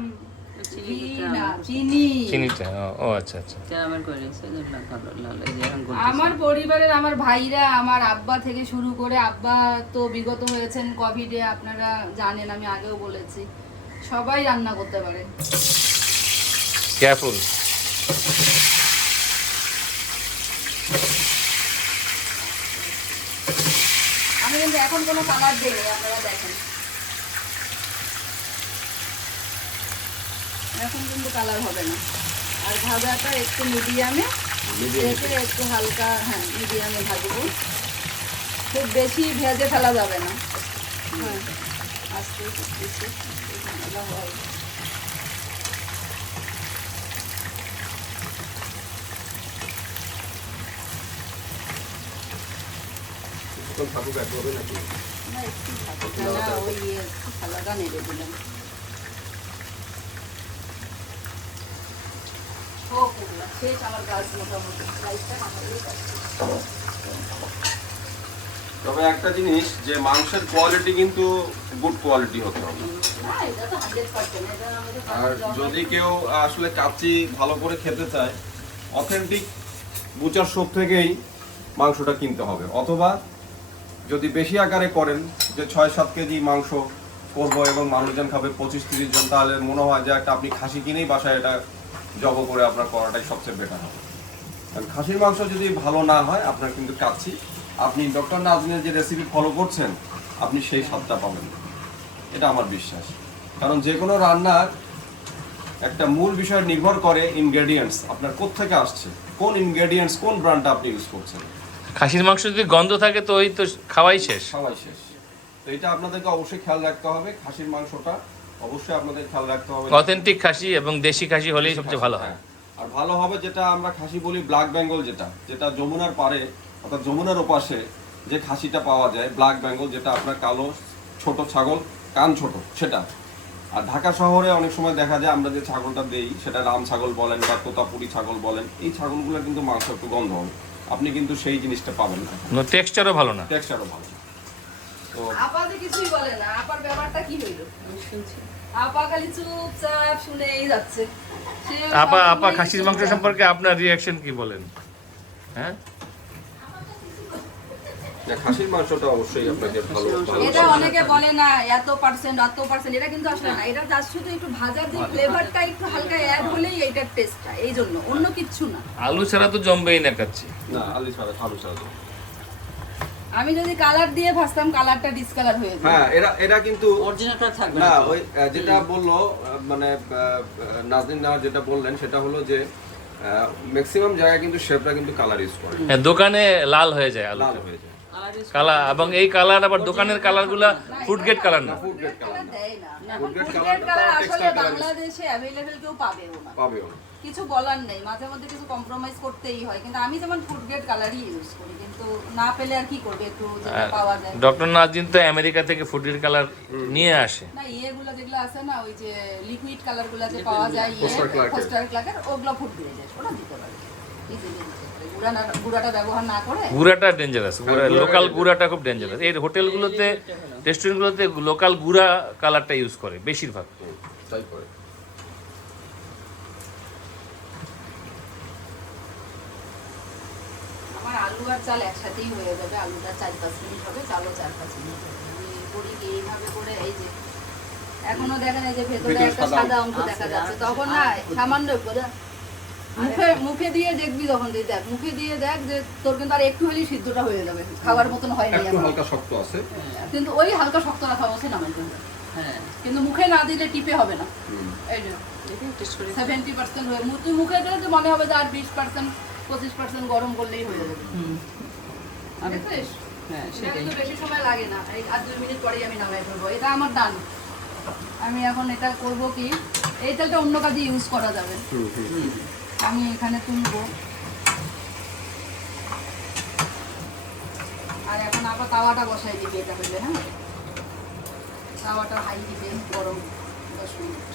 চিনি ঘি দিতে না, হবে। চিনি। চিনিটা। ও আচ্ছা আচ্ছা। ক্যারামেল করে নিয়েছে যেগুলো ভালো লাল এই যে এখন আমার পরিবারের আমার ভাইরা, আমার আব্বা থেকে শুরু করে, আব্বা তো বিগত হয়েছেন কোভিডে, আপনারা জানেন, আমি আগেও বলেছি, সবাই রান্না করতে পারে। কেয়ারফুল। আমি কিন্তু এখন কোনো কালার দেই, আপনারা দেখেন এখন কিন্তু কালার হবে না। আর ভাজাটা একটু মিডিয়ামে রেখে একটু হালকা, হ্যাঁ মিডিয়ামে ভাজবো, খুব বেশি ভেজে ফেলা যাবে না। হ্যাঁ আস্তে আস্তে ঝামেলা হয়। কিছুক্ষণ থাকুক একভাবে নাকি? না একটু ভাজা ওই একটু ফালাদা নেড়ে দিলাম। হোক ওগুলা, শেষ আমার কাজ মোটামুটি, রাইসটা নামালেই কাজ শেষ। তবে একটা জিনিস যে মাংসের কোয়ালিটি কিন্তু গুড কোয়ালিটি হতে হবে। না এটা তো 100%, এটা আমাদের আর যদি কেউ আসলে কাচ্চি ভালো করে খেতে চায়, অথেন্টিক বুচার শপ থেকেই মাংসটা কিনতে হবে, অথবা যদি বেশি আকারে করেন যে 6-7 কেজি মাংস করবো এবং মানুষজন খাবে 25-30 জন, তাহলে মনে হয় যে একটা আপনি খাসি কিনেই বাসায় এটা জব করে আপনার করাটাই সবচেয়ে বেটার হবে। কারণ খাসির মাংস যদি ভালো না হয় আপনার কিন্তু কাচ্চি, আপনি ডক্টর নাজমিনের যে রেসিপি ফলো করছেন আপনি সেই স্বাদটা পাবেন, এটা আমার বিশ্বাস। কারণ যে কোনো রান্নার একটা মূল বিষয় নির্ভর করে ইনগ্রেডিয়েন্টস, আপনার কোত্থেকে আসছে, কোন ইনগ্রেডিয়েন্টস, কোন ব্র্যান্ডটা আপনি ইউজ করছেন। খাসির মাংস যদি গন্ধ থাকে তো ওই তো খাওয়াই শেষ। সবাই শেষ। তো এটা আপনাদেরকে অবশ্যই খেয়াল রাখতে হবে, খাসির মাংসটা অবশ্যই আপনাদের খেয়াল রাখতে হবে। অথেন্টিক খাসি এবং দেশি খাসি হলেই সবচেয়ে ভালো হয়। হ্যাঁ, আর ভালো হবে যেটা আমরা খাসি বলি ব্ল্যাক বেঙ্গল, যেটা যমুনার পারে অর্থাৎ যমুনার ওপাশে যে খাসিটা পাওয়া যায় ব্ল্যাক বেঙ্গল, যেটা আপনার কালো ছোট ছাগল, কান ছোট সেটা। আর ঢাকা শহরে অনেক সময় দেখা যায় আমরা যে ছাগলটা দেই সেটা রাম ছাগল বলেন বা তোতাপুরি ছাগল বলেন, এই ছাগলগুলোর কিন্তু মাংস একটু গন্ধ হবে, আপনি কিন্তু সেই জিনিসটা পাবেন না, টেক্সচারও ভালো না। টেক্সচারও ভালো না। তো আপা তো কিছুই বলে না, আপার ব্যাপারটা কি হইলো? আমি শুনছি। আপা খালি চুপচাপ শুনেই যাচ্ছে। সে আপা সব আপা শুনেই খাসির মাংস চুপচাপ। সম্পর্কে আপনার রিয়াকশন কি বলেন? হ্যাঁ, না, খাসির মাংসটা অবশ্যই আপনাকে ভালো ভালো এটা অনেকে বলে না এত পার্সেন্ট, এটা কিন্তু আসলে না, এটা জাস্ট শুধু একটু ভাজার যে ফ্লেভারটা একটু হালকা অ্যাড হলেই এইটার টেস্টটা, এই জন্য, অন্য কিচ্ছু না। আলু ছাড়া তো জমবেই না কাচ্চি। না, আলু ছাড়া আমি যদি কালার দিয়ে ভাজতাম কালারটা ডিসকালার হয়ে যেত। হ্যাঁ, এরা কিন্তু অরিজিনালটা থাকবে না, না। ওই যেটা বললো মানে নাজনীন নাওয়ার যেটা বললেন সেটা হলো যে ম্যাক্সিমাম জায়গায় কিন্তু শেফরা কিন্তু কালার ইউজ করে, হ্যাঁ, দোকানে লাল হয়ে যায় আলু, লাল হয়ে যায়। কালা, এবং এই কালার আবার দোকানের কালারগুলা ফুড গ্রেড কালার না। ফুড গ্রেড কালার কালার দেয় না। Food grade Food color grade টা color তারা আসলে textile color বাংলাদেশে অ্যাভেলেবেল কেউ পাবেও না। পাবেও না। কিছু বলার নেই, মাঝে মধ্যে কিছু কম্প্রোমাইজ করতেই হয়, কিন্তু আমি যেমন ফুড গ্রেড কালারই ইউজ করি, কিন্তু না পেলে আর কি করবে, একটু যেটা পাওয়া যায়। ডক্টর নাজিন তো আমেরিকা থেকে ফুড গ্রেড কালার নিয়ে আসে। না, ইয়েগুলো যেগুলো আছে না, ওই যে লিকুইড কালারগুলো যে পাওয়া যায়, Foster Clark-এর। ফস্টার ক্লার্কের, ওগুলো ফুড গ্রেডের, ওটা দিতে পারে। easily দিতে পারে। গুঁড়াটা ব্যবহার না করে। গুঁড়াটা ডেঞ্জারাস, গুঁড়াটা লোকাল dangerous। গুঁড়াটা খুব ডেঞ্জারাস। এই হোটেলগুলোতে, রেস্টুরেন্টগুলোতে লোকাল গুঁড়া কালারটা ইউজ করে বেশিরভাগ। তাই করে। আমার আলু আর চাল একসাথেই হয়ে যাবে, আলুটা 4-5 মিনিট হবে, চালও 4-5 মিনিট হবে। আমি করি কি এইভাবে করে, এই যে এখনো দেখেন এই যে ভেতরে ভিতরে একটা সাদা সাদা অংশ দেখা যাচ্ছে, তখন না সামান্য মুখে দিয়ে দেখবি, তখন তুই দেখ, মুখে দিয়ে দেখ যে তোর কিন্তু আর একটু হলেই সিদ্ধটা হয়ে যাবে, খাবার মতন হয়নি একটু এখন। হালকা শক্ত আছে। কিন্তু ওই হালকা শক্ত রাখা অবশ্যই নামাই কিন্তু, হ্যাঁ, কিন্তু মুখে না দিলে টিপে হবে না। হুম। এই যে এটাই টেস্ট করে 70% হয়ে, তুই মুখে দিলে তো মনে হবে যে আর 20% 25% গরম করলেই হয়ে যাবে। দেখছিস? হ্যাঁ, এটা সেটাই। কিন্তু বেশি সময় লাগে না, এই আর 2 মিনিট পরেই আমি নামাই ফেলবো। এটা আমার ডান। আমি এখন এটা করব কি, এই তেলটা অন্য কাজে ইউজ করা যাবে। আমি এখানে তুলবো, আর এখন আবার তাওয়াটা বসাই দিবি, এটা হইলে হ্যাঁ, তাওয়াটা হাই দিবে, গরম 10 মিনিট।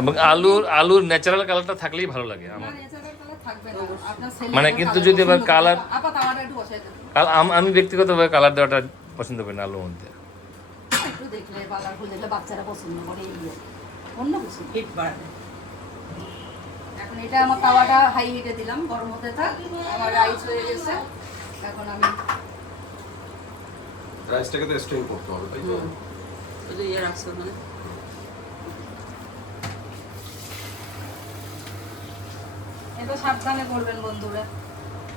এবং আলুর ন্যাচারাল কালারটা থাকলেই ভালো লাগে আমার। মানে কিন্তু যদি আবার colour- আপা তাওয়াটা একটু বসাই দেবো, আমি ব্যক্তিগতভাবে কালার দেওয়াটা পছন্দ করি না আলুর মধ্যে। একটু দেখলে কালারফুল দেখলে বাচ্চারা পছন্দ করে, এই অন্য কিছু। হিট বাড়বে। এখন এটা আমার তাওয়াটা হাই হিটে দিলাম, গরম হতে থাক, আমার রাইস হয়ে গেছে। এখন আমি রাইসটাকে তো স্ট্রেন করতে হবে, তাই তো? ওই যে ইয়ে রাখছো ওখানে। এটা সাবধানে করবেন বন্ধুরা,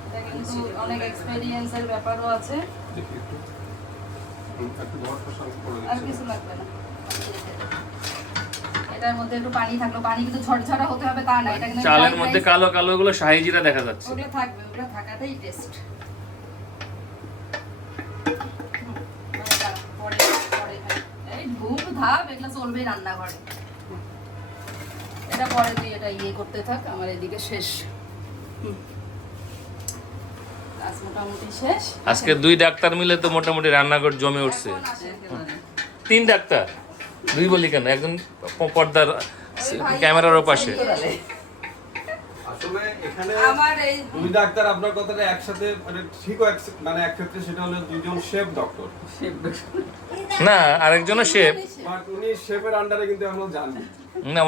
এটা কিন্তু অনেক এক্সপেরিয়েন্সের ব্যাপারও আছে। দেখি একটু। একটু ধোয়াটা শান্ত করে আর দিচ্ছি। কিছু লাগবে না, এটার মধ্যে একটু পানি থাকলো, পানি কিন্তু ঝরঝরা হতে হবে তা না, এটা কিন্তু চালের fried মধ্যে rice- কালো কালো গুলো শাহি জিরা দেখা যাচ্ছে। ওগুলো থাকবে, ওগুলো থাকাটাই টেস্ট। এই ধূপ ধাপ এগুলো চলবে রান্নাঘরে। এটা পরে তুই এটা ইয়ে করতে থাক, আমার এদিকে শেষ। কাজ মোটামুটি শেষ। আজকে 2 ডাক্তার মিলে তো মোটামুটি রান্নাঘর জমে উঠছে। এখন আসেন। একেবারে। 3 ডাক্তার, 2 বলি কেন, একজন পর্দার ক্যামেরার ওপাশে। আসলে এখানে আমার এই দুই ডাক্তার আপনার কথাটা একসাথে মানে ঠিকও মানে এক ক্ষেত্রে সেটা হলো দুইজন শেফ ডক্টর, না, আরেকজনও শেফ। বাট উনি শেফের আন্ডারে কিন্তু এখনো যাননি, না,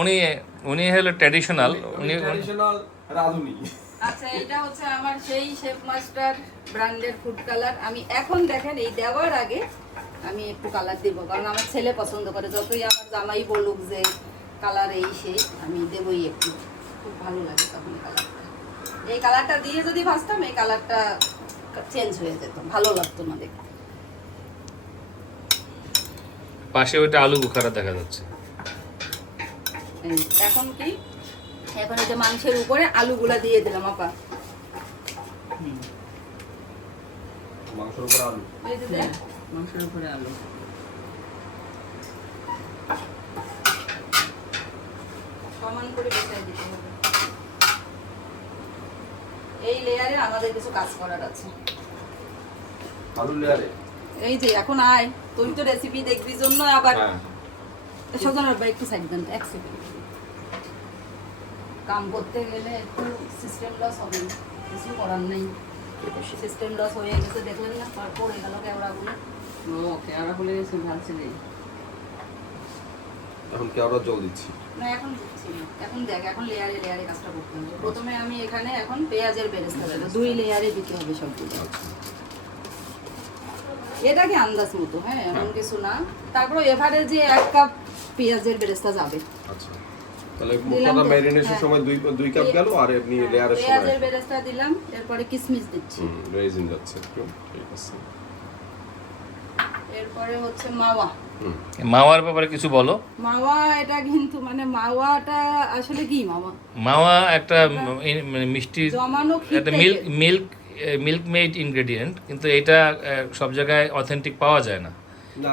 উনি হলো ট্র্যাডিশনাল, উনি ট্র্যাডিশনাল রাঁধুনি। আচ্ছা, এটা হচ্ছে আমার সেই শেফ মাস্টার ব্র্যান্ডের ফুড কালার। আমি এখন দেখেন এই দেওয়ার আগে আমি একটু কালার দিব, কারণ আমার ছেলে পছন্দ করে, যতই আমার জামাই বলুক যে কালার এই সেই, আমি দেবই একটু, খুব ভালো লাগে তখন কালারটা। এই কালারটা দিয়ে যদি ভাজতাম এই কালারটা চেঞ্জ হয়ে যেত, ভালো লাগতো না দেখতে। পাশে ওইটা আলু বুখারা দেখা যাচ্ছে। এখন কি, এখন এই যে মাংসের উপরে আলুগুলা দিয়ে দিলাম আপা। মাংসের উপর আলু। এই যে দেখ, মাংসের উপরে আলু। সমান করে বিছাই দিতে হবে। এই লেয়ারে আমাদের কিছু কাজ করার আছে। আলু লেয়ারে। এই যে এখন আয়, তুই তো রেসিপি দেখবি জন্য আবার হ্যাঁ। সজনের ভাই একটু সাইড দেন, এক সেকেন্ড। কাম করতে গেলে একটু সিস্টেম লস হবে, কিছু করার নেই। সিস্টেম লস হয়ে গেছে, দেখলেন না, পড়ে গেল কেওড়াগুলো। ওকে, আর বলে গেছে ভালছে নেই। এখন কেওড়া জল দিচ্ছি। না এখন দিচ্ছি না, এখন দেখ, এখন লেয়ারে লেয়ারে কাজটা করতে হবে। প্রথমে আমি এখানে এখন পেঁয়াজের বেরেস্তা দেবো, 2 লেয়ারে দিতে হবে সবগুলো। এটা কি আন্দাজ মতো, হ্যাঁ এমন কিছু না। তারপর এভারেজে 1 কাপ পেঁয়াজের বেরেস্তা যাবে। আচ্ছা, তাহলে দিলাম মোটটা তো, ম্যারিনেশনের হ্যাঁ। সময় 2 কাপ গেল, আর এমনি লেয়ারের সময় পেঁয়াজের বেরেস্তা দিলাম, এরপরে কিশমিশ দিচ্ছি, রেজিন যাচ্ছে একটু। ঠিক আছে। এরপরে হচ্ছে মাওয়া। মাওয়ার ব্যাপারে কিছু বলো। মাওয়া এটা কিন্তু মানে মাওয়াটা আসলে কি মাওয়া? মাওয়া একটা মানে মিষ্টি, জমানো ক্ষীর একটা type-এর। মিল্ক মেড ইনগ্রেডিয়েন্ট, কিন্তু এটা সব জায়গায় অথেন্টিক পাওয়া যায় না। না,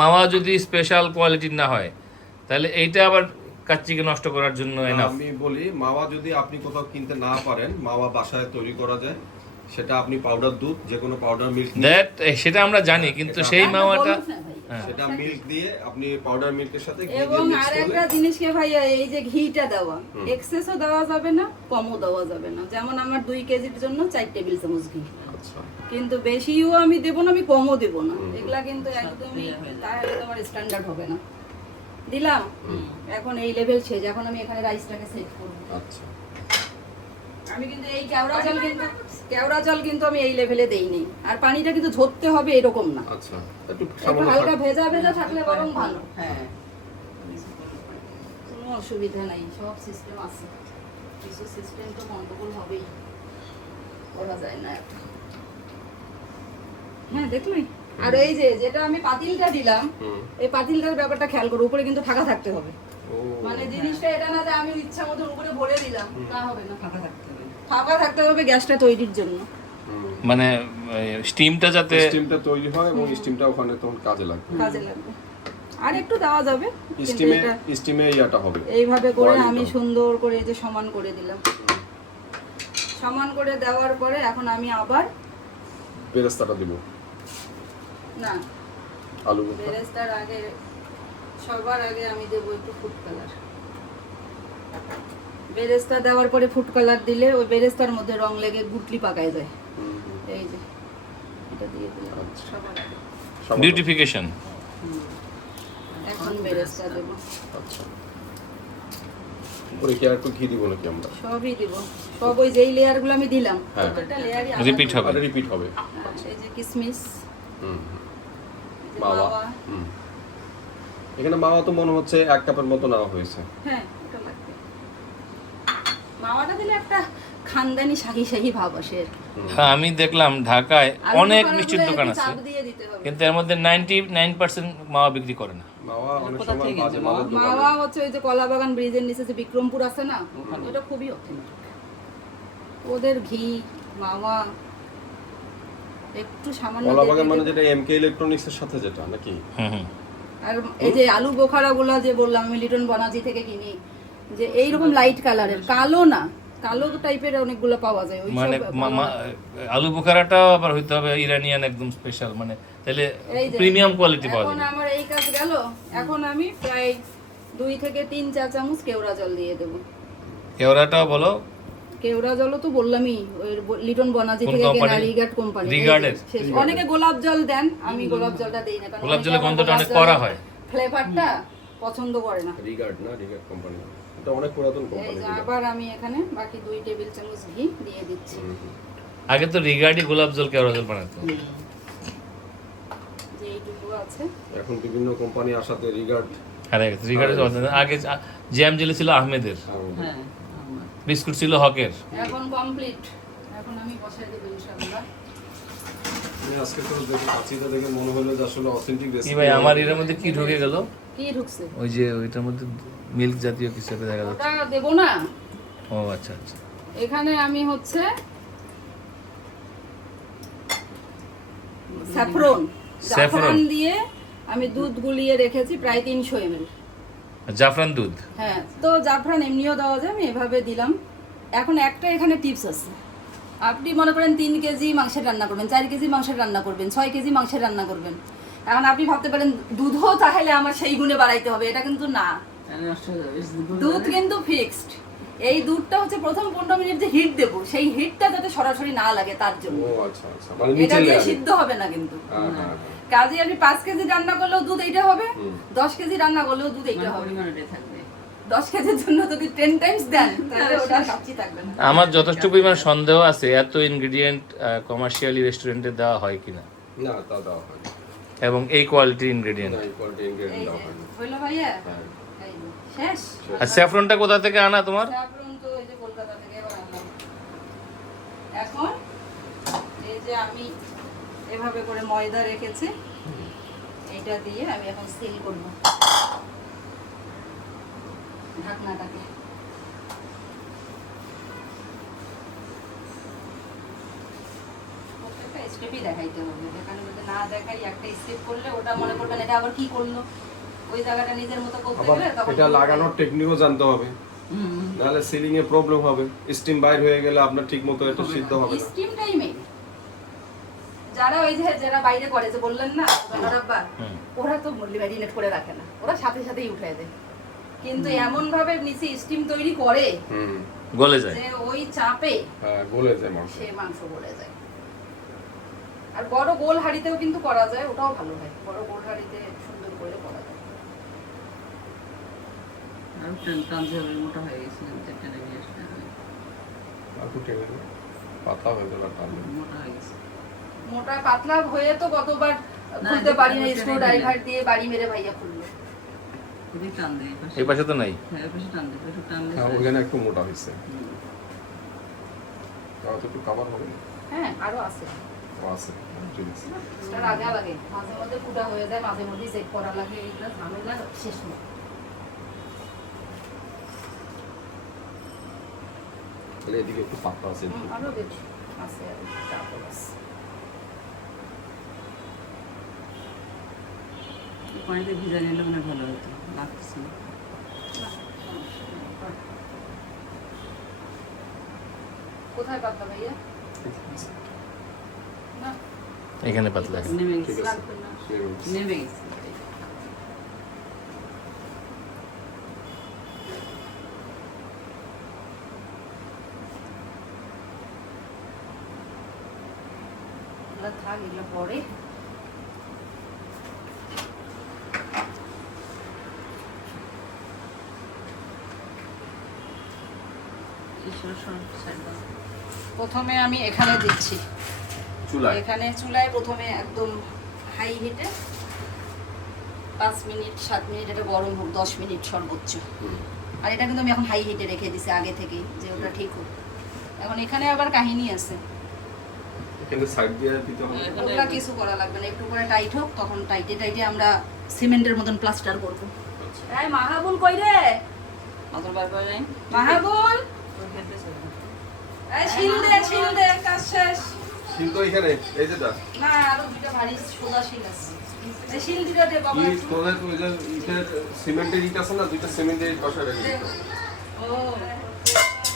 মাওয়া যদি স্পেশাল কোয়ালিটির না হয়, তাহলে এইটা আবার কাচ্চিকে নষ্ট করার জন্য এনাফ। আমি বলি, মাওয়া যদি আপনি কোথাও কিনতে না পারেন, মাওয়া বাসায় তৈরি করা যায়। সেটা আপনি পাউডার দুধ, যে কোনো পাউডার মিল্ক, সেটা আমরা জানি, কিন্তু সেই না, মাওয়াটা বলুন না ভাই। হ্যাঁ। সেটা মিল্ক দিয়ে আপনি পাউডার মিল্কের সাথে ঘি এবং দিয়ে মিক্স আর করলে একটা জিনিস কি ভাই, এই যে ঘিটা দেওয়া, এক্সেসও দেওয়া যাবে না, কমও দেওয়া যাবে না। যেমন আমার 2 কেজির জন্য 4 টেবিল চামচ ঘি, আচ্ছা, কিন্তু বেশিও আমি দেব না, আমি কমও দেব না। এগুলা কিন্তু একদমই তাহলে তোমার স্ট্যান্ডার্ড হবে না। দিলাম, এখন এই লেভেল শেষ। এখন আমি এখানে রাইসটাকে সেট করব। আচ্ছা। আমি কিন্তু এই কেওড়া জল কিন্তু আমি এই লেভেলে দেইনি। আর পানিটা কিন্তু ঝরতে হবে এরকম না, আচ্ছা, একটু একটু সামান্য হালকা ভেজা ভেজা থাকলে বরং ভালো। হ্যাঁ, কোনো অসুবিধা নাই, সব সিস্টেম আছে। কিছু সিস্টেম তো গন্ডগোল হবেই, করা যায় না এটা। হ্যাঁ দেখলি। আর এই যে যেটা আমি পাতিলটা দিলাম, এই পাতিলটার ব্যাপারটা খেয়াল করো, উপরে কিন্তু ফাঁকা থাকতে হবে। ও, মানে জিনিসটা এটা না যে আমি ইচ্ছা মতো উপরে ভরে দিলাম, তা হবে না। ফাঁকা থাকতে হবে। ফাঁকা থাকতে হবে গ্যাসটা তৈরির জন্য। মানে স্টিমটা যাতে স্টিমটা তৈরি হয় এবং স্টিমটা ওখানে তখন কাজে লাগবে। কাজে লাগবে। আর একটু দেওয়া যাবে, কিন্তু স্টিমে এটা স্টিমে ইয়াটা হবে। এইভাবে করে Boil আমি দাও। সুন্দর করে এই যে সমান করে দিলাম। সমান করে দেওয়ার পরে এখন আমি আবার বেরেস্তাটা দিব, না, আলু। বেরেস্তার আগে সবার আগে আমি দেবো একটু ফুড কালার। বেরেস্তা দেওয়ার পরে ফুড কালার দিলে ওই বেরেস্তার মধ্যে রং লেগে গুটলি পাকায় যায়। এই যে এটা দিয়ে দিলাম সবার আগে। বিউটিফিকেশন। এখন বেরেস্তা দেবো, আচ্ছা, উপরে কি আর একটু ঘি দিব নাকি আমরা? সবই দিব, সব ওই যেই লেয়ারগুলো আমি দিলাম হ্যাঁ। প্রত্যেকটা লেয়ারই রিপিট হবে। আর রিপিট হবে। এই যে কিশমিশ, হুম, এই যে মাওয়া। মাওয়া। হুম। এখানে মাওয়া তো মনে হচ্ছে 1 কাপের মতো নেওয়া হয়েছে। হ্যাঁ এটা লাগবে। মাওয়াটা দিলে একটা খানদানি শাহি শাহি ভাব আসে। হ্যাঁ, আমি দেখলাম ঢাকায় আলু অনেক বোখারাগুলো মিষ্টির দোকান একটু আছে, চাপ দিয়ে দিতে হবে। কিন্তু এর মধ্যে 99% মাওয়া বিক্রি করে না। মাওয়া অনেক কোথা সময় থেকে বাজে কিনছে মালের দোকানে। মাওয়া হচ্ছে ওই যে কলাবাগান ব্রিজের নিচে যে বিক্রমপুর আছে না, ওটা খুবই অথেন্টিক। ওদের ঘি মাওয়া একটু সামান্য কলাবাগান দিয়ে মানে দিতে যেটা এমকে ইলেকট্রনিক্স এর সাথে যেটা নাকি? হুম। আর এই যে আলু বোখারাগুলো যে বললাম আমি লিটন বনাজি থেকে কিনি, যে এইরকম লাইট কালারের, কালো না, কালো টাইপের অনেকগুলো পাওয়া যায়। ওই মানে আলু বোখারাটাও আবার হইতে হবে ইরানিয়ান, একদম স্পেশাল, মানে তাহলে প্রিমিয়াম কোয়ালিটি পাওয়া এখন যাবে। আমার এই কাজ গেল। এখন আমি প্রায় 2 থেকে 3 চা চামচ কেওড়া জল দিয়ে দেবো। কেওড়াটাও বলো। কেওড়া জলও তো বললামই, ওই লিটন বনাজি কোন থেকে company? কেনা, রিগার্ড কোম্পানি। রিগার্ডের? অনেকে গোলাপ জল দেন, আমি গোলাপ জলটা দেই না, কারণ গোলাপ অনেকে জলের আবার গন্ধটা গোলাপ অনেক জলের কড়া হয়। ফ্লেভারটা পছন্দ করে না। রিগার্ড না, রিগার্ড কোম্পানি। এটা অনেক পুরাতন এই কোম্পানি। যে আবার আমি এখানে বাকি 2 টেবিল চামচ ঘি দিয়ে দিচ্ছি। আগে তো রিগার্ডই গোলাপ জল কেওড়া জল বানাতো। যে এইটুকু আছে। এখন বিভিন্ন কোম্পানি আসাতে রিগার্ড। আরে রিগার্ডের আগে জ্যাম জেলি ছিল আহমেদের, হ্যাঁ, আমার। বিস্কুট ছিল হকের। এখন কমপ্লিট। এখন আমি বসাই দেব ইনশাআল্লাহ। আজকে তো দেখে কাচিটা দেখে মনে হলো যে আসলে অথেন্টিক কি রেসিপি। ভাই, আমার এর মধ্যে কি ঢুকে গেল? কি ঢুকছে? ওই যে ওইটার মধ্যে মিল্ক জাতীয় কিছু একটা দেখা যাচ্ছে। ওটা দেব না। ও আচ্ছা আচ্ছা। এখানে আমি হচ্ছে স্যাফরন স্যাফরন। জাফরান দিয়ে আমি দুধ গুলিয়ে রেখেছি প্রায় 300 ml। জাফরান দুধ। হ্যাঁ, তো জাফরান এমনিও দেওয়া যায়, আমি এভাবে দিলাম। এখন একটা এখানে টিপস আছে, আপনি মনে করেন 3 কেজি মাংসের রান্না করবেন, 4 কেজি মাংসের রান্না করবেন, 6 কেজি মাংসের রান্না করবেন, এখন আপনি ভাবতে পারেন দুধও তাহলে আমার সেই গুণে বাড়াইতে হবে, এটা কিন্তু না। তাহলে নষ্ট হয়ে যাবে দুধ কিন্তু ফিক্সড। এই দুধটা হচ্ছে প্রথম 15 মিনিট যে হিট দেবো, সেই হিটটা যাতে সরাসরি না লাগে তার জন্য। ও আচ্ছা আচ্ছা, মানে এটা নিচে দিয়ে লেয়ারে। সিদ্ধ হবে না কিন্তু। হ্যাঁ হ্যাঁ কাজে আপনি 5 কেজি রান্না করলেও দুধ এইটা হবে, হুম। 10 কেজি রান্না করলেও দুধ এইটা হবে। পরিমাণটাই থাকবে। 10 কেজির জন্য যদি 10 টাইমস দেন তাহলে ওটা কাচ্চি থাকবে না। আমার যথেষ্ট পরিমাণ সন্দেহ আছে এত ইনগ্রেডিয়েন্ট কমার্শিয়ালি রেস্টুরেন্টে দেওয়া হয় কিনা, না তা দেওয়া হয় না। এবং এই কোয়ালিটির ইনগ্রেডিয়েন্ট। না, এই quality ingredient এই দেওয়া যে হয় না। হইলো ভাইয়া, হ্যাঁ। এই যে, শেষ। আর স্যাফরনটা কোথা থেকে আনা তোমার? স্যাফরন তো এই যে কলকাতা থেকে এবার আনলাম। এখন এই যে আমি এভাবে করে ময়দা রেখেছি, এইটা দিয়ে আমি এখন সিল করব ঢাকনাটাকে। প্রত্যেকটা স্টেপই দেখাইতে হবে, এখানে যদি না দেখাই একটা স্টেপ করলে ওটা মনে করবেন এটা আবার কি করলো, ওই জায়গাটা নিজের মতো করতে আবার গেলে তখন এটা লাগানোর টেকনিকও জানতে হবে, নাহলে সিলিং এ প্রবলেম হবে, স্টিম বাইর হয়ে গেলে আপনার ঠিকমতো এটা সিদ্ধ হবে না। স্টিম টাইমে যারা ওই যে যারা বাইরে করে যে বললেন না রাব্বা, হুম। ওরা তো ম্যারিনেট করে রাখে না, ওরা সাথে সাথেই উঠায় দেয়, কিন্তু এমন ভাবে নিচে স্টিম তৈরি করে হুম, গলে যায়। যে ওই চাপে হ্যাঁ গলে যায় মাংস। সে মাংস গলে যায়। আর বড় গোল হাঁড়িতেও কিন্তু করা যায়, ওটাও ভালো হয়, বড় গোল হাঁড়িতে সুন্দর করে করা যায়। আর টানতে হবে, মোটা হয়ে গেছে, টেনে নিয়ে আসতে হবে। আর একটু টেনে নিন, পাতলা হয়ে যাবে আর টানলে। মোটা হয়ে গেছে। মোটা পাতলা হয়ে তো কতবার না, খুলতে পারি না, এটা স্ক্রু টেনে ড্রাইভার দিয়ে বাড়ি মেরে ভাইয়া খুললো। খুবই টান দেয় এই পাশে তো নাই। হ্যাঁ, পাশে টান দেয়, একটু টানলে হ্যাঁ, ওখানে একটু মোটা হয়েছে, হুম। তাও তো একটু কাভার হবে না। হ্যাঁ, আরো আছে। ও আছে, ঠিক আছে। স্টার আগা লাগে, মাঝে মধ্যে ফুটা হয়ে যায়, মাঝে মধ্যে চেক করা লাগে, এইগুলো ঝামেলা শেষ নেই। তাহলে এদিকে একটু পাতলা আছে। আরো বেশি আছে, আরো তারপর আছে। পানিতে ভিজা নিলে মানে ভালো হতো, লাগতেছে না। কোথায় পাতলা ভাইয়া? না, এখানে পাতলা। নেমে ঠিক গেছে, আছে। লাগবে না। নেমে গেছে। এগুলো থাক, এগুলো পরে। ঈশ্বর সাইড দাও। প্রথমে আমি এখানে দিচ্ছি, চুলায় এখানে চুলায় প্রথমে একদম হাই হিটে 5 মিনিট 7 মিনিট এটা গরম হোক, 10 মিনিট সর্বোচ্চ। হুম। আর এটা কিন্তু আমি এখন হাই হিটে রেখে দিছি আগে থেকেই, যে ওটা ঠিক হোক। এখন এখানে আবার কাহিনী আছে, এখানে সাইড দিয়ে দিতে হবে। ওগুলা কিছু করা লাগবে না, একটু পরে টাইট হোক, তখন টাইটে টাইটে আমরা সিমেন্টের মতন প্লাস্টার করবো। আচ্ছা। এই মাহাবুল কই রে? অতর বার করে যাই। মাহাবুল, তোর খেলতেছে না। এই শিল দে, কাজ শেষ। শিল তো এখানে, এই যেটা। না, আরো দুইটা ভারী সোজা শিল আছে, এই শিল দুটো দে বাবা। ইট তোদের ওই যে ইটের সিমেন্টের ইট আছে না, দুইটা সিমেন্টের ইট বসায় রেখে দিতে হবে। ও,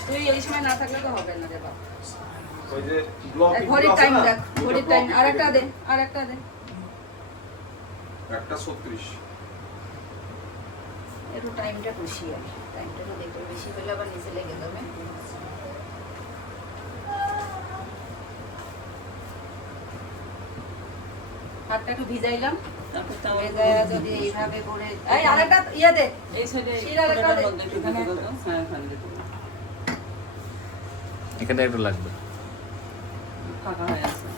তুই এই সময় না থাকলে তো হবে না রে বাবা। ওই যে ব্লক ঘড়ির টাইম দেখ, ঘড়ির টাইম, আরেকটা দে, আরেকটা দে। একটা 36। একটু টাইমটা বেশি আছে, টাইমটা তো দেখতে বেশি হলে আবার নিচে লেগে যাবে। হাতটা একটু ভিজাইলাম, তারপর তাও ভেজায়া যদি এইভাবে করে, এই আরেকটা ইয়ে দে, এই সাইডে শিরা রেখা দে। মধ্যে একটু এখানে দিতে দাও। হ্যাঁ, ওখানে দিতে দাও। এখানে একটু লাগবে। ফাঁকা হয়ে আছে।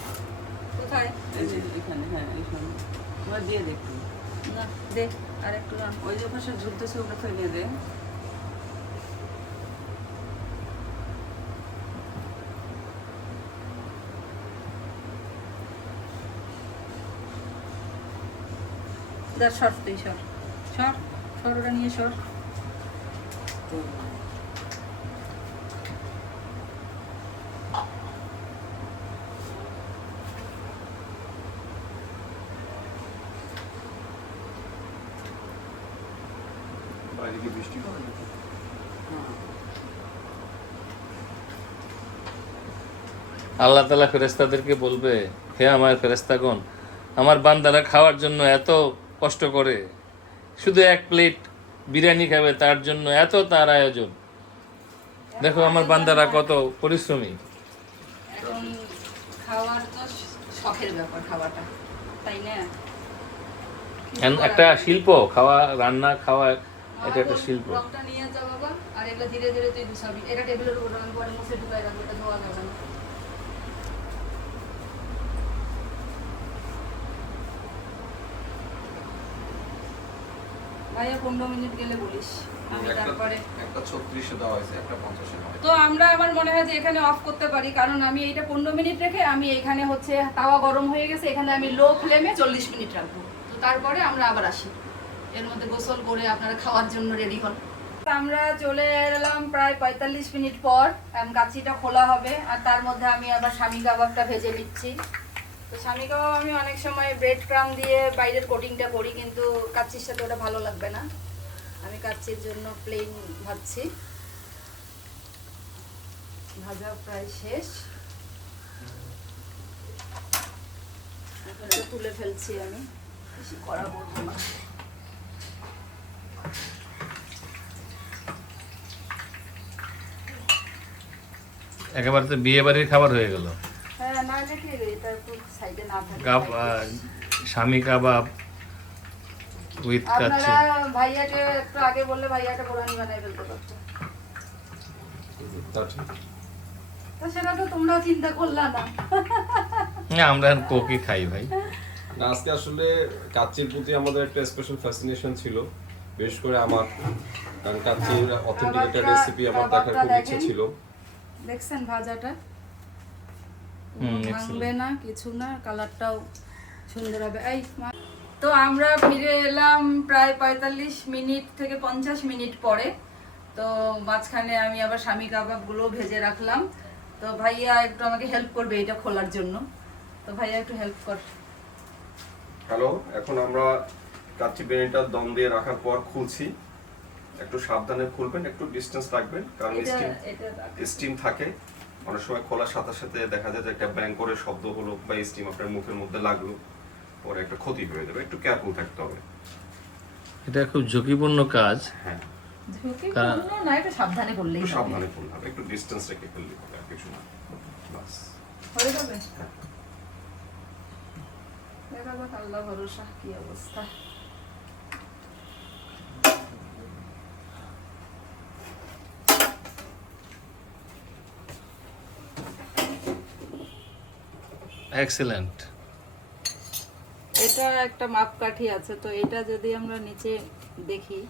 কোথায়? এই যে এখানে, হ্যাঁ, এইখানে। ওরা দিয়ে দেখুন। না, দে আরেকটু না। ওই যে পাশে ঝুলতেছে, ওটা ফেলে দে। দা সর, তুই সর, সর, সর, ওটা নিয়ে সর। বাইরে কি বৃষ্টি হবে? আল্লাহ তাআলা ফেরেশতাদেরকে বলবে, হে আমার ফেরেশতাগণ, আমার বান্দারা খাওয়ার জন্য এত কষ্ট করে, শুধু এক প্লেট বিরিয়ানি খাবে তার জন্য এত তার আয়োজন। দেখো আমার বান্দারা কত পরিশ্রমী। এখন খাওয়ার তো শখের ব্যাপার খাওয়াটা, তাই না? একটা শিল্প, খাওয়া, রান্না খাওয়া, এটা একটা শিল্প। ব্লগটা নিয়ে যা বাবা, আর এগুলো ধীরে ধীরে তুই গুছাবি। এটা টেবিলের উপর আমি পরে মুছে ঢুকাই রাখবো, এটা ধোয়া যাবে না। ভাইয়া 15 মিনিট গেলে বলিস, আমি তারপরে একটা 36 দেওয়া হয়েছে, একটা 50 দেওয়া হয়েছে। তো আমরা, আমার মনে হয় যে এখানে অফ করতে পারি, কারণ আমি এইটা 15 মিনিট রেখে আমি এখানে হচ্ছে তাওয়া গরম হয়ে গেছে, এখানে আমি লো ফ্লেমে 40 মিনিট রাখবো। তো তারপরে আমরা আবার আসি, এর মধ্যে গোসল করে আপনারা খাওয়ার জন্য রেডি হন। আমরা চলে এলাম প্রায় 45 মিনিট পর। কাচ্চিটা খোলা হবে, আর তার মধ্যে আমি আবার স্বামী কাবাবটা ভেজে নিচ্ছি। তো স্বামী কাবাব আমি অনেক সময় ব্রেড ক্রাম দিয়ে বাইরের কোটিংটা করি, কিন্তু কাচ্চির সাথে ওটা ভালো লাগবে না। আমি কাচ্চির জন্য প্লেন ভাজছি। ভাজা প্রায় শেষ, এখন এটা তুলে ফেলছি। আমি বেশি কড়া করবো না। একেবারে তো বিয়ে বাড়ির খাবার হয়ে গেল। হ্যাঁ, না দেখি এটা একটু সাইডে না থাকে। স্বামী কাবাব উইথ কাচ্চি। আপনারা ভাইয়াকে একটু আগে বললে ভাইয়াটা বোরহানি বানাই ফেলতে পারতো। তা ঠিক। তো সেটা তো তোমরা চিন্তা করলা না। না, আমরা কোকি খাই ভাই। না, আজকে আসলে কাচ্চির প্রতি আমাদের একটা স্পেশাল ফ্যাসিনেশন ছিল, বিশেষ করে আমার, কারণ কাচ্চির অথেন্টিক একটা রেসিপি আমার দেখার খুব ইচ্ছে ছিল। দেখছেন ভাজাটা ভাঙবে না, কিছু না, কালারটাও সুন্দর হবে। এই তো আমরা ফিরে এলাম প্রায় 45 মিনিট থেকে 50 মিনিট পরে। তো মাঝখানে আমি আবার স্বামী কাবাবগুলো ভেজে রাখলাম। তো ভাইয়া একটু আমাকে হেল্প করবে এটা খোলার জন্য। তো ভাইয়া একটু হেল্প কর। হ্যালো, এখন আমরা কাচ্চি বিরিয়ানিটা দম দিয়ে রাখার পর খুলছি। একটু সাবধানে খুলবেন, একটু ডিসটেন্স রাখবেন, কারণ স্টিম থাকে। অনেক সময় খোলার সাথে সাথে দেখা যায় যে একটা ব্যাং করে শব্দ হলো বা স্টিম আপনার মুখের মধ্যে লাগলো, পরে একটা ক্ষতি হয়ে যাবে। একটু কেয়ারফুল থাকতে হবে। এটা খুব ঝুঁকিপূর্ণ কাজ। হ্যাঁ, না, এটা সাবধানে করলেই একটু হবে। সাবধানে খুলতে হবে, একটু ডিসটেন্স রেখে খুললে হবে, আর কিছু না। বাস হয়ে যাবে। দেখা যাক, আল্লাহ ভরসা কি অবস্থা। এক্সেলেন্ট। এটা একটা মাপকাঠি আছে, তো এটা যদি আমরা নিচে দেখি,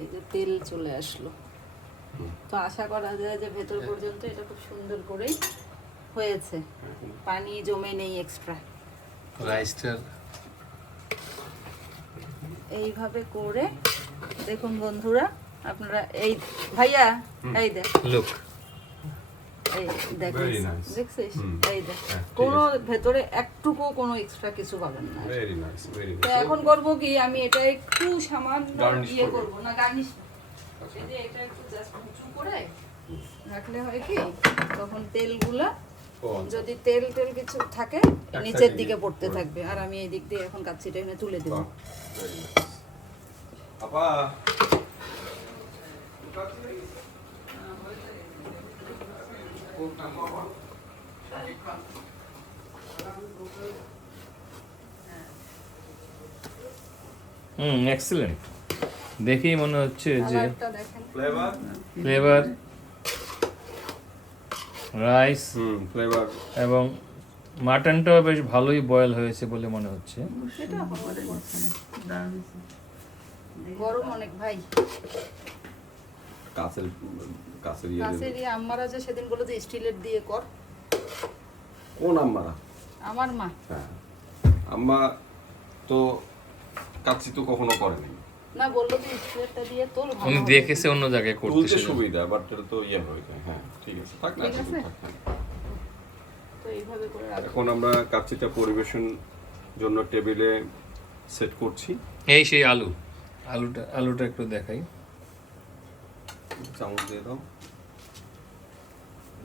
এই যে তেল চলে আসলো, তো আশা করা যায় যে ভেতর পর্যন্ত এটা খুব সুন্দর করেই হয়েছে, পানি জমে নেই এক্সট্রা। রাইসটার এইভাবে করে দেখুন বন্ধুরা, আপনারা এই ভাইয়া এই দেখ, লুক, এই দেখ, Very nice. দেখছিস? হুম। এই দেখ, হ্যাঁ, ঠিক কোনো ভেতরে একটুকু কোনো এক্সট্রা কিছু পাবেন না। ভেরি নাইস, ভেরি তো এখন করব কি, আমি এটা একটু সামান্য Garnish ইয়ে করবে? করব না, গার্নিশ, এই যে এটা একটু জাস্ট উঁচু করে রাখলে হয় কি, তখন তেলগুলা যদি তেল তেল কিছু থাকে নিচের দিকে পড়তে থাকবে, আর আমি এই দিক দিয়ে এখন কাচ্চিটা এনে তুলে দেব। আপা এক্সেলেন্ট। দেখেই মনে হচ্ছে যে কালারটা দেখেন, ফ্লেভার, ফ্লেভার, রাইস ফ্লেভার। এবং মাটনটাও বেশ ভালোই বয়েল হয়েছে বলে মনে হচ্ছে। সেটা হওয়ার কথা। দারুণ। গরম অনেক ভাই। কাছের ইয়ে কাছের ইয়ে আম্মারা যে সেদিন বলে যে স্টিলের দিয়ে কর, কোন আম্মারা? আমার মা। হ্যাঁ, আম্মা তো কাচ্চি তো কখনো করেনি। না, বললো যে স্টিলেরটা দিয়ে তোল, ভালো উনি হবে। দেখেছে অন্য জায়গায় করতে, তুলতে সেজন্য। সুবিধা, বাট এটা তো ইয়ে হয়ে যায়। হ্যাঁ, ঠিক আছে, থাক না, ঠিক আছে। থাক না। তো এইভাবে করে রাখবো। এখন আমরা কাচ্চিটা পরিবেশন জন্য টেবিলে সেট করছি। এই সেই আলু, আলুটা একটু দেখাই। চামচ দিয়ে দাও।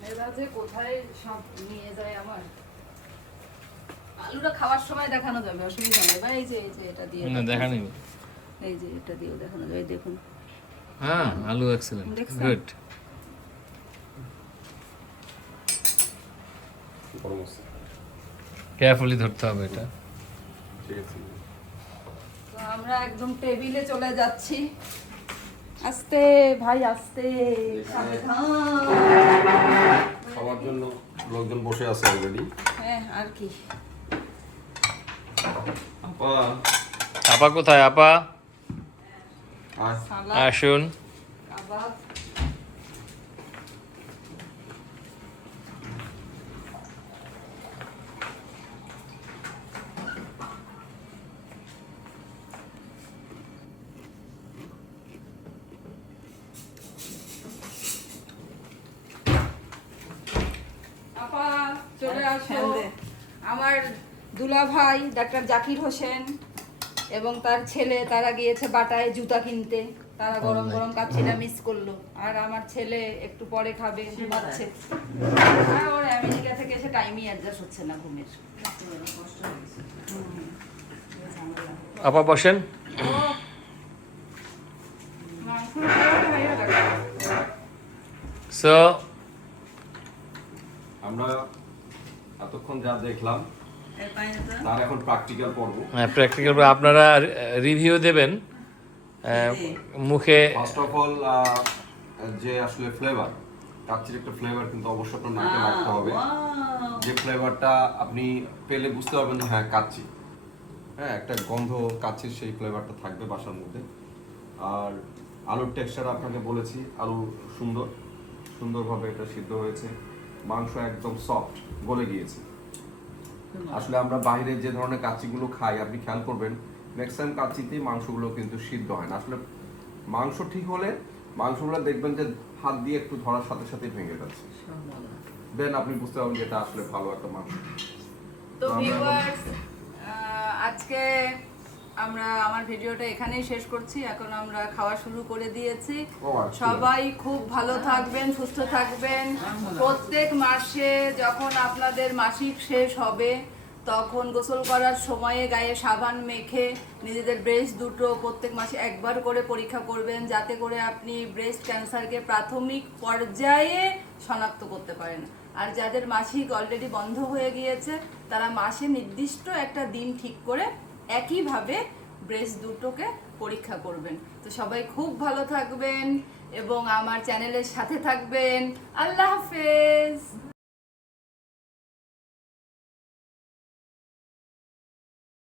এরা যে কোথায় সব নিয়ে যায় আমার। আলুটা খাওয়ার সময় দেখানো যাবে, অসুবিধা নেই। বা এই যে এটা দিয়ে না দেখা নেই। এই যে এটা দিয়েও দেখানো যাবে, দেখুন। হ্যাঁ, আলু এক্সেলেন্ট, দেখছেন? গুড। গরম আছে। কেয়ারফুলি ধরতে হবে এটা। ঠিক আছে। তো আমরা একদম টেবিলে চলে যাচ্ছি। আস্তে ভাই আস্তে, সাবধান। খাওয়ার জন্য লোকজন বসে আছে অলরেডি। হ্যাঁ, আর কি। আপা আপা কোথায়? আপা আয়। সালাদ, আসুন। কাবাব। আপা চলে আসো। আমার দুলা ভাই ডাক্তার জাকির হোসেন এবং তার ছেলে, তারা গিয়েছে বাটায় জুতা কিনতে। তারা গরম গরম কাচ্চিটা মিস করলো। আর আমার ছেলে একটু পরে খাবে, ঘুমাচ্ছে। আর ওর আমেরিকা থেকে এসে টাইমই অ্যাডজাস্ট হচ্ছে না ঘুমের। কষ্ট হয়ে গেছে। হুম, এই ঝামেলা। আপা বসেন। ও, মাংস রান্না ভাইয়া ডাক্তার। সো আমরা এতক্ষণ যা দেখলাম এর পাইনে তো তার এখন প্র্যাকটিক্যাল পর্ব। প্র্যাকটিক্যাল আপনারা রিভিউ দেবেন মুখে। ফার্স্ট অফ অল যে আসলে ফ্লেভার, কাচ্চির একটা ফ্লেভার কিন্তু অবশ্যই আপনার নাকে রাখতে হবে। যে ফ্লেভারটা আপনি পেলে বুঝতে পারবেন হ্যাঁ কাচ্চি, হ্যাঁ একটা গন্ধ কাচ্চির সেই ফ্লেভারটা থাকবে বাসার মধ্যে। আর আলুর টেক্সচার আপনাকে বলেছি, আলু সুন্দরভাবে এটা সিদ্ধ হয়েছে। মাংস একদম সফট, গলে গিয়েছে। আসলে আমরা বাইরে যে ধরনের কাচ্চিগুলো খাই, আপনি খেয়াল করবেন ম্যাক্সিমাম কাচ্চিতেই মাংসগুলো কিন্তু সিদ্ধ হয় না। আসলে মাংস ঠিক হলে মাংসগুলো দেখবেন যে হাত দিয়ে একটু ধরার সাথে সাথে ভেঙে যাচ্ছে, সব ভালো। দেন আপনি বুঝতে পারবেন যে এটা আসলে ভালো একটা মাংস। তো ভিউয়ার্স, আজকে আমরা আমার ভিডিওটা এখানেই শেষ করছি। এখন আমরা খাওয়া শুরু করে দিয়েছি। ও আচ্ছা। সবাই খুব ভালো থাকবেন, সুস্থ থাকবেন। প্রত্যেক মাসে যখন আপনাদের মাসিক শেষ হবে, তখন গোসল করার সময়ে গায়ে সাবান মেখে নিজেদের ব্রেস্ট দুটো প্রত্যেক মাসে একবার করে পরীক্ষা করবেন, যাতে করে আপনি ব্রেস্ট ক্যান্সারকে প্রাথমিক পর্যায়ে শনাক্ত করতে পারেন। আর যাদের মাসিক অলরেডি বন্ধ হয়ে গিয়েছে, তারা মাসে নির্দিষ্ট একটা দিন ঠিক করে একইভাবে ব্রেস্ট দুটোকে পরীক্ষা করবেন। তো সবাই খুব ভালো থাকবেন এবং আমার চ্যানেলের সাথে থাকবেন। আল্লাহ হাফেজ।